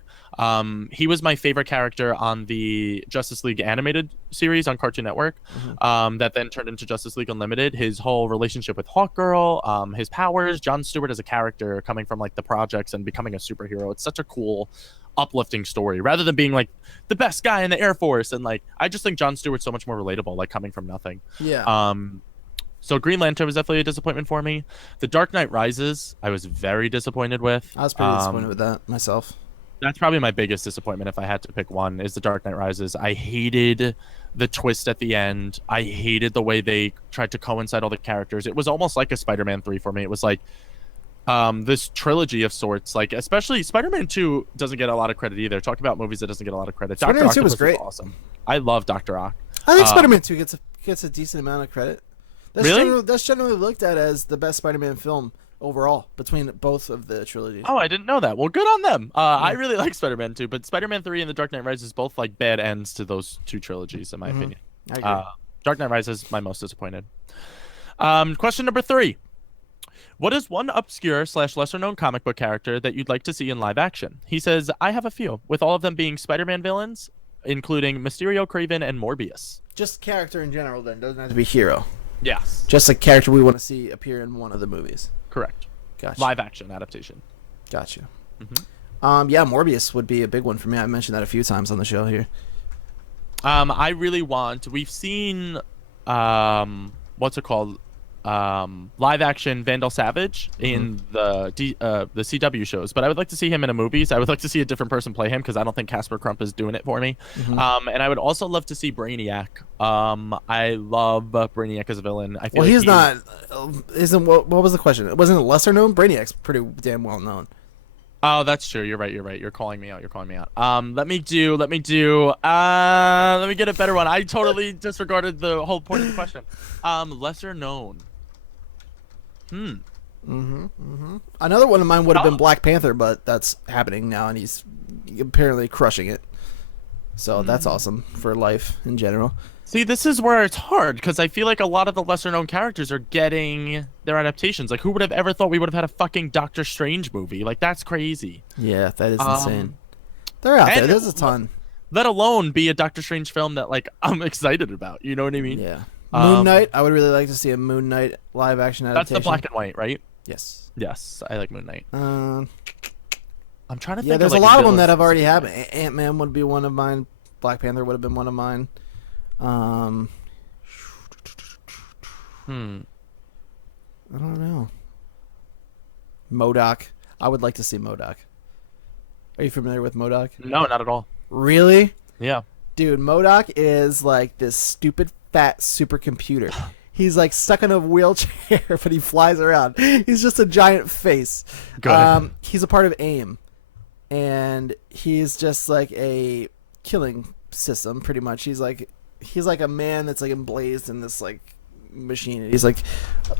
He was my favorite character on the Justice League animated series on Cartoon Network. That then turned into Justice League Unlimited. His whole relationship with Hawkgirl, his powers, Jon Stewart as a character coming from like the projects and becoming a superhero. It's such a cool, uplifting story rather than being like the best guy in the Air Force. And like, I just think Jon Stewart's so much more relatable, like coming from nothing. Yeah. So Green Lantern was definitely a disappointment for me. The Dark Knight Rises, I was very disappointed with. I was pretty disappointed with that myself. That's probably my biggest disappointment if I had to pick one, is The Dark Knight Rises. I hated the twist at the end. I hated the way they tried to coincide all the characters. It was almost like a Spider-Man 3 for me. It was like this trilogy of sorts. Like, especially Spider-Man 2 doesn't get a lot of credit either. Talk about movies that doesn't get a lot of credit. Spider-Man 2 was great. Awesome. I love Dr. Ock. I think Spider-Man 2 gets a decent amount of credit. Really? That's generally looked at as the best Spider-Man film overall between both of the trilogies. Oh, I didn't know that. Well, good on them. I really like Spider-Man 2, but Spider-Man 3 and The Dark Knight Rises both like bad ends to those two trilogies, in my opinion. I agree. Dark Knight Rises, my most disappointed. Question number 3. What is one obscure / lesser known comic book character that you'd like to see in live action? He says, I have a few, with all of them being Spider-Man villains, including Mysterio, Kraven, and Morbius. Just character in general, then. Doesn't have to be hero. Yes. Just a character we want to see appear in one of the movies. Correct. Gotcha. Live action adaptation. Gotcha. Yeah, Morbius would be a big one for me. I mentioned that a few times on the show here. I really want. We've seen, what's it called? Live action Vandal Savage in the CW shows, but I would like to see him in a movies. I would like to see a different person play him because I don't think Casper Crump is doing it for me. And I would also love to see Brainiac. I love Brainiac as a villain. I feel he's not. Isn't what was the question? It wasn't lesser known. Brainiac's pretty damn well known. Oh, that's true. You're right. You're calling me out. Let me get a better one. I totally disregarded the whole point of the question. Lesser known. Another one of mine would have been Black Panther, but that's happening now, and he's apparently crushing it. So that's awesome for life in general. See, this is where it's hard because I feel like a lot of the lesser known characters are getting their adaptations. Like, who would have ever thought we would have had a fucking Doctor Strange movie? Like, that's crazy. Yeah, that is insane. They're out there. There's a ton. Let alone be a Doctor Strange film that like I'm excited about. You know what I mean? Yeah. Moon Knight. I would really like to see a Moon Knight live action adaptation. That's the black and white, right? Yes. Yes, I like Moon Knight. I'm trying to think. Yeah, there's of, a lot of them that have already happened. Ant-Man would be one of mine. Black Panther would have been one of mine. I don't know. MODOK. I would like to see MODOK. Are you familiar with MODOK? No, not at all. Really? Yeah. Dude, MODOK is like this stupid fat supercomputer. He's like stuck in a wheelchair, but he flies around. He's just a giant face. He's a part of AIM, and he's just like a killing system, pretty much. He's like a man that's like emblazed in this like machine. And he's like,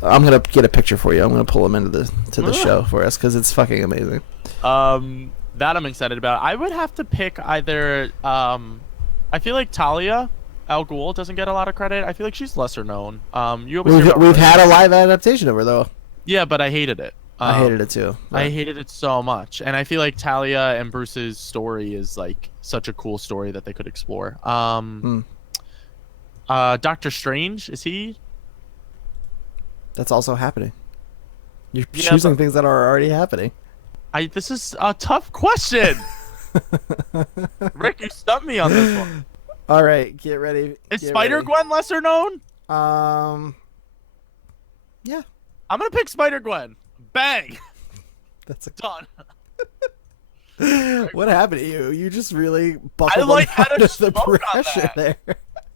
I'm gonna get a picture for you. I'm gonna pull him into the show for us because it's fucking amazing. That I'm excited about. I would have to pick either. I feel like Talia Al Ghul doesn't get a lot of credit. I feel like she's lesser known. We've had a live adaptation of her though. Yeah, but I hated it. I hated it too. But... I hated it so much, and I feel like Talia and Bruce's story is like such a cool story that they could explore. Doctor Strange, is he? That's also happening. You're choosing things that are already happening. This is a tough question. Rick, you stumped me on this one. All right, get ready. Is Spider-Gwen lesser known? Yeah. I'm gonna pick Spider-Gwen. Bang. That's done. What happened to you? You just really buckled under the pressure there.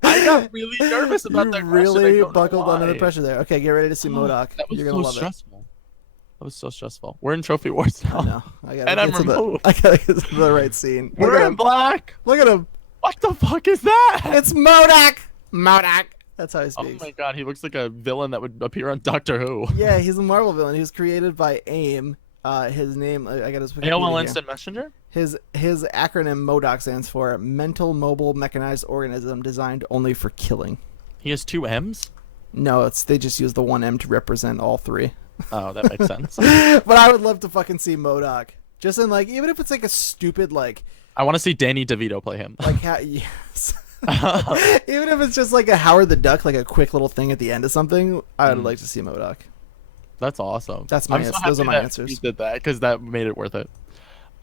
I got really nervous about that. Really buckled under the pressure there. Okay, get ready to see MODOK. You're gonna love stressful. That was so stressful. We're in Trophy Wars now. I know. I gotta get to the right scene. We're in black. Look at him. What the fuck is that? It's MODOK. MODOK. That's how he speaks. Oh my god, he looks like a villain that would appear on Doctor Who. Yeah, he's a Marvel villain. He was created by AIM. His name, I got his AOL Instant Messenger? His acronym MODOK stands for Mental Mobile Mechanized Organism Designed Only for Killing. He has 2 M's? No, they just use the 1 M to represent all 3. Oh, that makes sense. But I would love to fucking see MODOK. Just in like, even if it's like a stupid like... I want to see Danny DeVito play him. Like, yes. Even if it's just like a Howard the Duck, like a quick little thing at the end of something, I would like to see MODOK. That's awesome. Those are my answers. You did that because that made it worth it.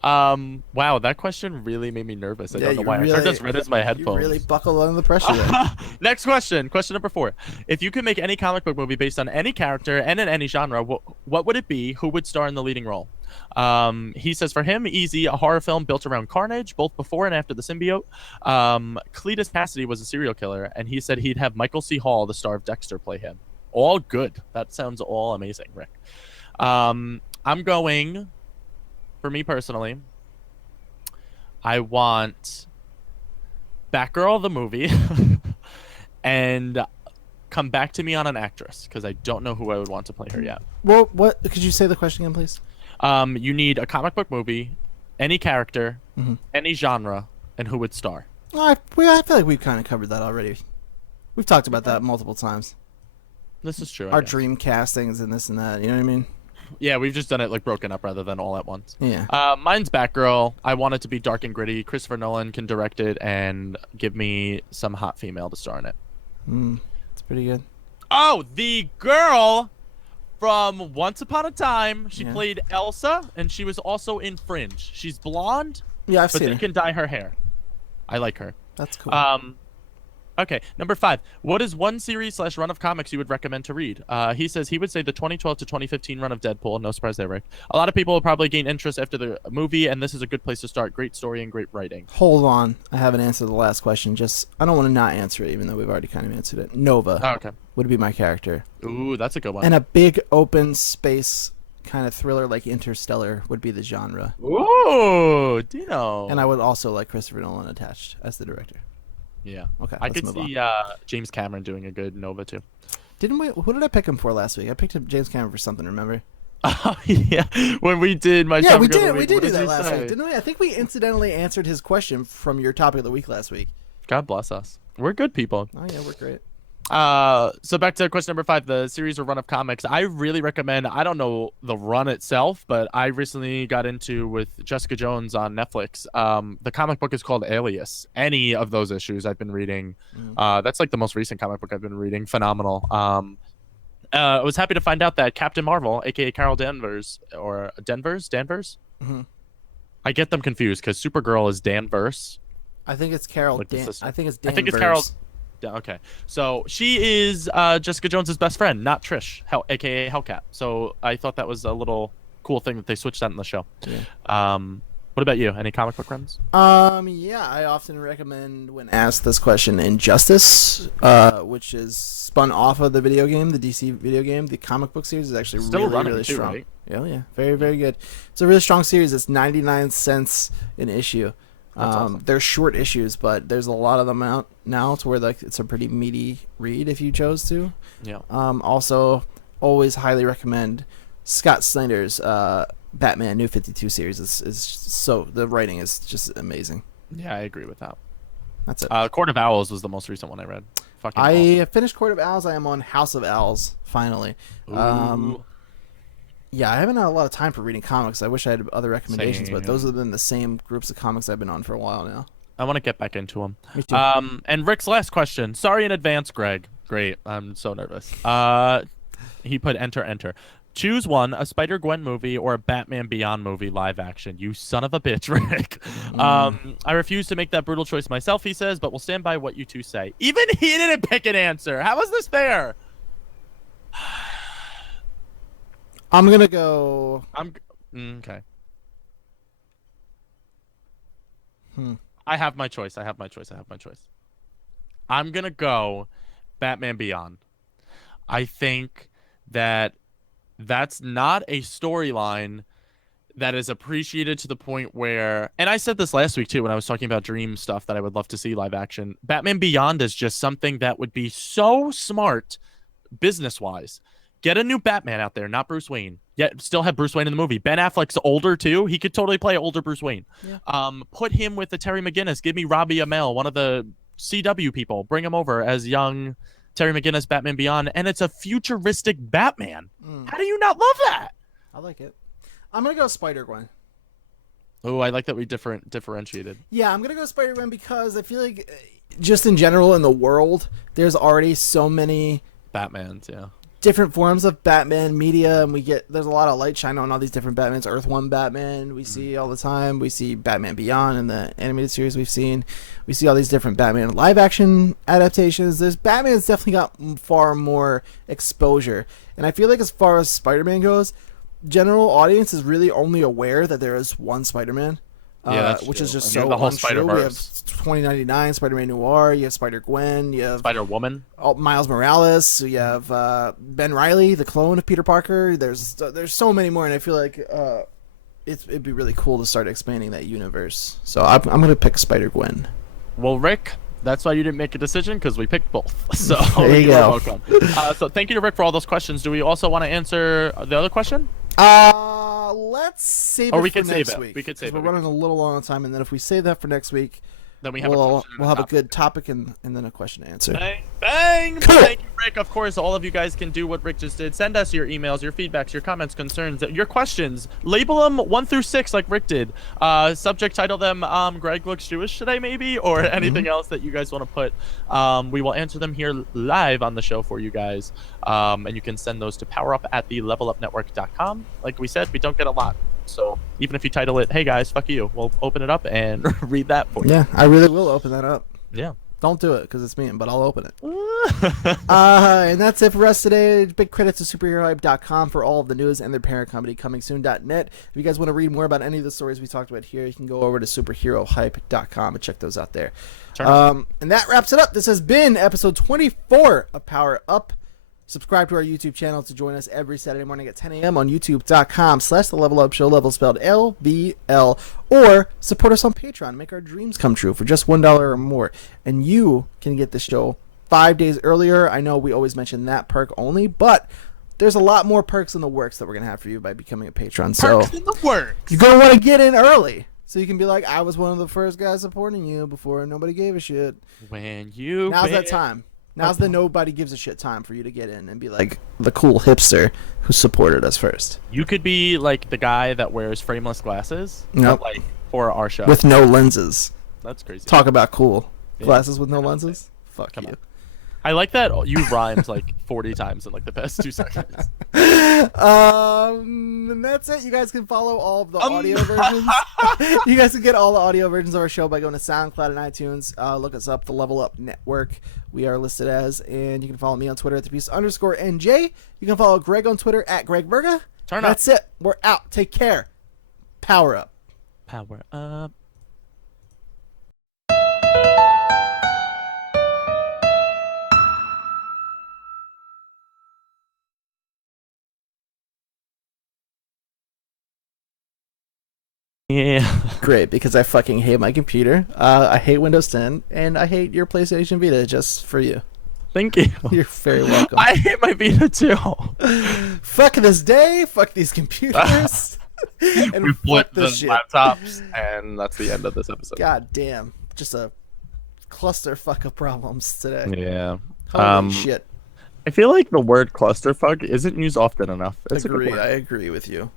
Wow, that question really made me nervous. I don't know why. I turned as red as my headphones. You really buckled under the pressure there. Next question. Question number 4. If you could make any comic book movie based on any character and in any genre, what would it be? Who would star in the leading role? He says for him, easy, a horror film built around Carnage, both before and after the symbiote. Cletus Cassidy was a serial killer, and he said he'd have Michael C. Hall, the star of Dexter, play him. All good. That sounds all amazing, Rick. I'm going, for me personally, I want Batgirl the movie and come back to me on an actress because I don't know who I would want to play her yet. Well, what could you say the question again, please? You need a comic book movie, any character, any genre, and who would star. I feel like we've kind of covered that already. We've talked about that multiple times. This is true. Our dream castings and this and that. You know what I mean? Yeah, we've just done it like broken up rather than all at once. Yeah. Mine's Batgirl. I want it to be dark and gritty. Christopher Nolan can direct it and give me some hot female to star in it. It's pretty good. Oh, the girl from Once Upon a Time. She played Elsa, and she was also in Fringe. She's blonde. Yeah, I've seen her. But they can dye her hair. I like her. That's cool. Okay, number 5. What is one series / run of comics you would recommend to read? He says he would say the 2012 to 2015 run of Deadpool. No surprise there, Rick. A lot of people will probably gain interest after the movie, and this is a good place to start. Great story and great writing. Hold on. I haven't answered the last question. I don't want to not answer it, even though we've already kind of answered it. Nova would be my character. Ooh, that's a good one. And a big open space kind of thriller like Interstellar would be the genre. Ooh, Dino. And I would also like Christopher Nolan attached as the director. Yeah. Okay. I could see James Cameron doing a good Nova too. Didn't we? Who did I pick him for last week? I picked up James Cameron for something. Remember? Oh yeah, when we did my we did do that last week, didn't we? I think we incidentally answered his question from your topic of the week last week. God bless us. We're good people. Oh yeah, we're great. So back to question number 5, the series or run of comics. I really recommend, I don't know the run itself, but I recently got into with Jessica Jones on Netflix. The comic book is called Alias. Any of those issues I've been reading. That's like the most recent comic book I've been reading. Phenomenal. I was happy to find out that Captain Marvel, aka Carol Danvers, or Danvers? I get them confused because Supergirl is Danvers. I think it's Carol. Like I think it's Danvers. I think it's Carol. Okay, so she is Jessica Jones's best friend, not Trish, aka Hellcat. So I thought that was a little cool thing that they switched that in the show. Yeah. What about you? Any comic book runs? Yeah, I often recommend when asked this question, Injustice, which is spun off of the video game, the DC video game. The comic book series is actually really strong. Right? Yeah, very, very good. It's a really strong series. It's 99 cents an issue. That's awesome. They're short issues, but there's a lot of them out now to where like it's a pretty meaty read if you chose to. Yeah. Also, always highly recommend Scott Snyder's Batman New 52 series. Is so the writing is just amazing. Yeah, I agree with that. That's it. Court of Owls was the most recent one I read. Fucking I awesome. finished Court of Owls. I am on House of Owls finally. Ooh. Yeah, I haven't had a lot of time for reading comics. I wish I had other recommendations, but those Same. have been the same groups of comics I've been on for a while now. I want to get back into them. Me too. And Rick's last question. Sorry in advance, Greg. Great. I'm so nervous. He put enter. Choose one, a Spider-Gwen movie or a Batman Beyond movie live action. You son of a bitch, Rick. I refuse to make that brutal choice myself, he says, but we'll stand by what you two say. Even he didn't pick an answer. How is this fair? I'm gonna go. Okay. Hmm. I have my choice. I'm gonna go Batman Beyond. I think that's not a storyline that is appreciated to the point where, and I said this last week too when I was talking about Dream stuff that I would love to see live action. Batman Beyond is just something that would be so smart business wise. Get a new Batman out there, not Bruce Wayne. Yet still have Bruce Wayne in the movie. Ben Affleck's older too. He could totally play older Bruce Wayne. Yeah. Put him with the Terry McGinnis. Give me Robbie Amell, one of the CW people. Bring him over as young Terry McGinnis, Batman Beyond, and it's a futuristic Batman. How do you not love that? I like it. I'm gonna go Spider-Gwen. Oh, I like that we differentiated. Yeah, I'm gonna go Spider-Gwen because I feel like, just in general in the world, there's already so many Batmans, yeah. different forms of Batman media, and there's a lot of light shine on all these different Batmans. Earth One Batman we see all the time. We see Batman Beyond in the animated series we see all these different Batman live action adaptations. There's Batman's definitely got far more exposure, and I feel like as far as Spider-Man goes, general audience is really only aware that there is one Spider-Man. Which is just so the whole untrue. Spider-Verse. We have 2099, Spider-Man Noir, you have Spider-Gwen, you have Spider-Woman, Miles Morales, you have Ben Reilly, the clone of Peter Parker. There's so many more, and I feel like it'd be really cool to start expanding that universe. So I'm going to pick Spider-Gwen. Well, Rick, that's why you didn't make a decision, because we picked both. So there you go. Welcome. So thank you to Rick for all those questions. Do we also want to answer the other question? Let's save or it we for can save next it. week. We could save We're it. running a little long on time, and then if we save that for next week, then we have we'll have a good topic and then a question to answer. Bang, bang! Cool. Thank you, Rick. Of course, all of you guys can do what Rick just did. Send us your emails, your feedbacks, your comments, concerns, your questions. Label them 1 through 6 like Rick did. Subject title them Greg looks Jewish today, maybe, or anything else that you guys want to put. We will answer them here live on the show for you guys. And you can send those to powerup@thelevelupnetwork.com. Like we said, we don't get a lot. So even if you title it, "Hey guys, fuck you," we'll open it up and read that for you. Yeah, I really will open that up. Yeah. Don't do it because it's mean, but I'll open it. And that's it for us today. Big credit to superherohype.com for all of the news and their parent company comingsoon.net. If you guys want to read more about any of the stories we talked about here, you can go over to superherohype.com and check those out there. And that wraps it up. This has been episode 24 of Power Up. Subscribe to our YouTube channel to join us every Saturday morning at 10 a.m. on youtube.com/The Level Up Show, level spelled LVL, or support us on Patreon. Make our dreams come true for just $1 or more. And you can get the show 5 days earlier. I know we always mention that perk only, but there's a lot more perks in the works that we're going to have for you by becoming a patron. Perks in the works. You're going to want to get in early. So you can be like, I was one of the first guys supporting you before nobody gave a shit. Now's that time. Now's the nobody gives a shit time for you to get in and be like the cool hipster who supported us first. You could be like the guy that wears frameless glasses. Nope. Like for our show. With no lenses. That's crazy. Talk about cool. Yeah. Glasses with no lenses? Fuck Come you. on. I like that you rhymed like 40 times in like the past 2 seconds. And that's it. You guys can follow all of the audio versions. You guys can get all the audio versions of our show by going to SoundCloud and iTunes. Look us up, the Level Up Network. We are listed as, and you can follow me on Twitter at @thepiece_NJ. You can follow Greg on Twitter at Greg Virga. That's it. We're out. Take care. Power up. Power up. Yeah. Great, because I fucking hate my computer. I hate Windows 10, and I hate your PlayStation Vita just for you. Thank you. You're very welcome. I hate my Vita too. Fuck this day. Fuck these computers. And We fuck flipped the this shit. laptops, and that's the end of this episode. God damn. Just a clusterfuck of problems today. Yeah. Holy shit. I feel like the word clusterfuck isn't used often enough. It's a good word. I agree with you.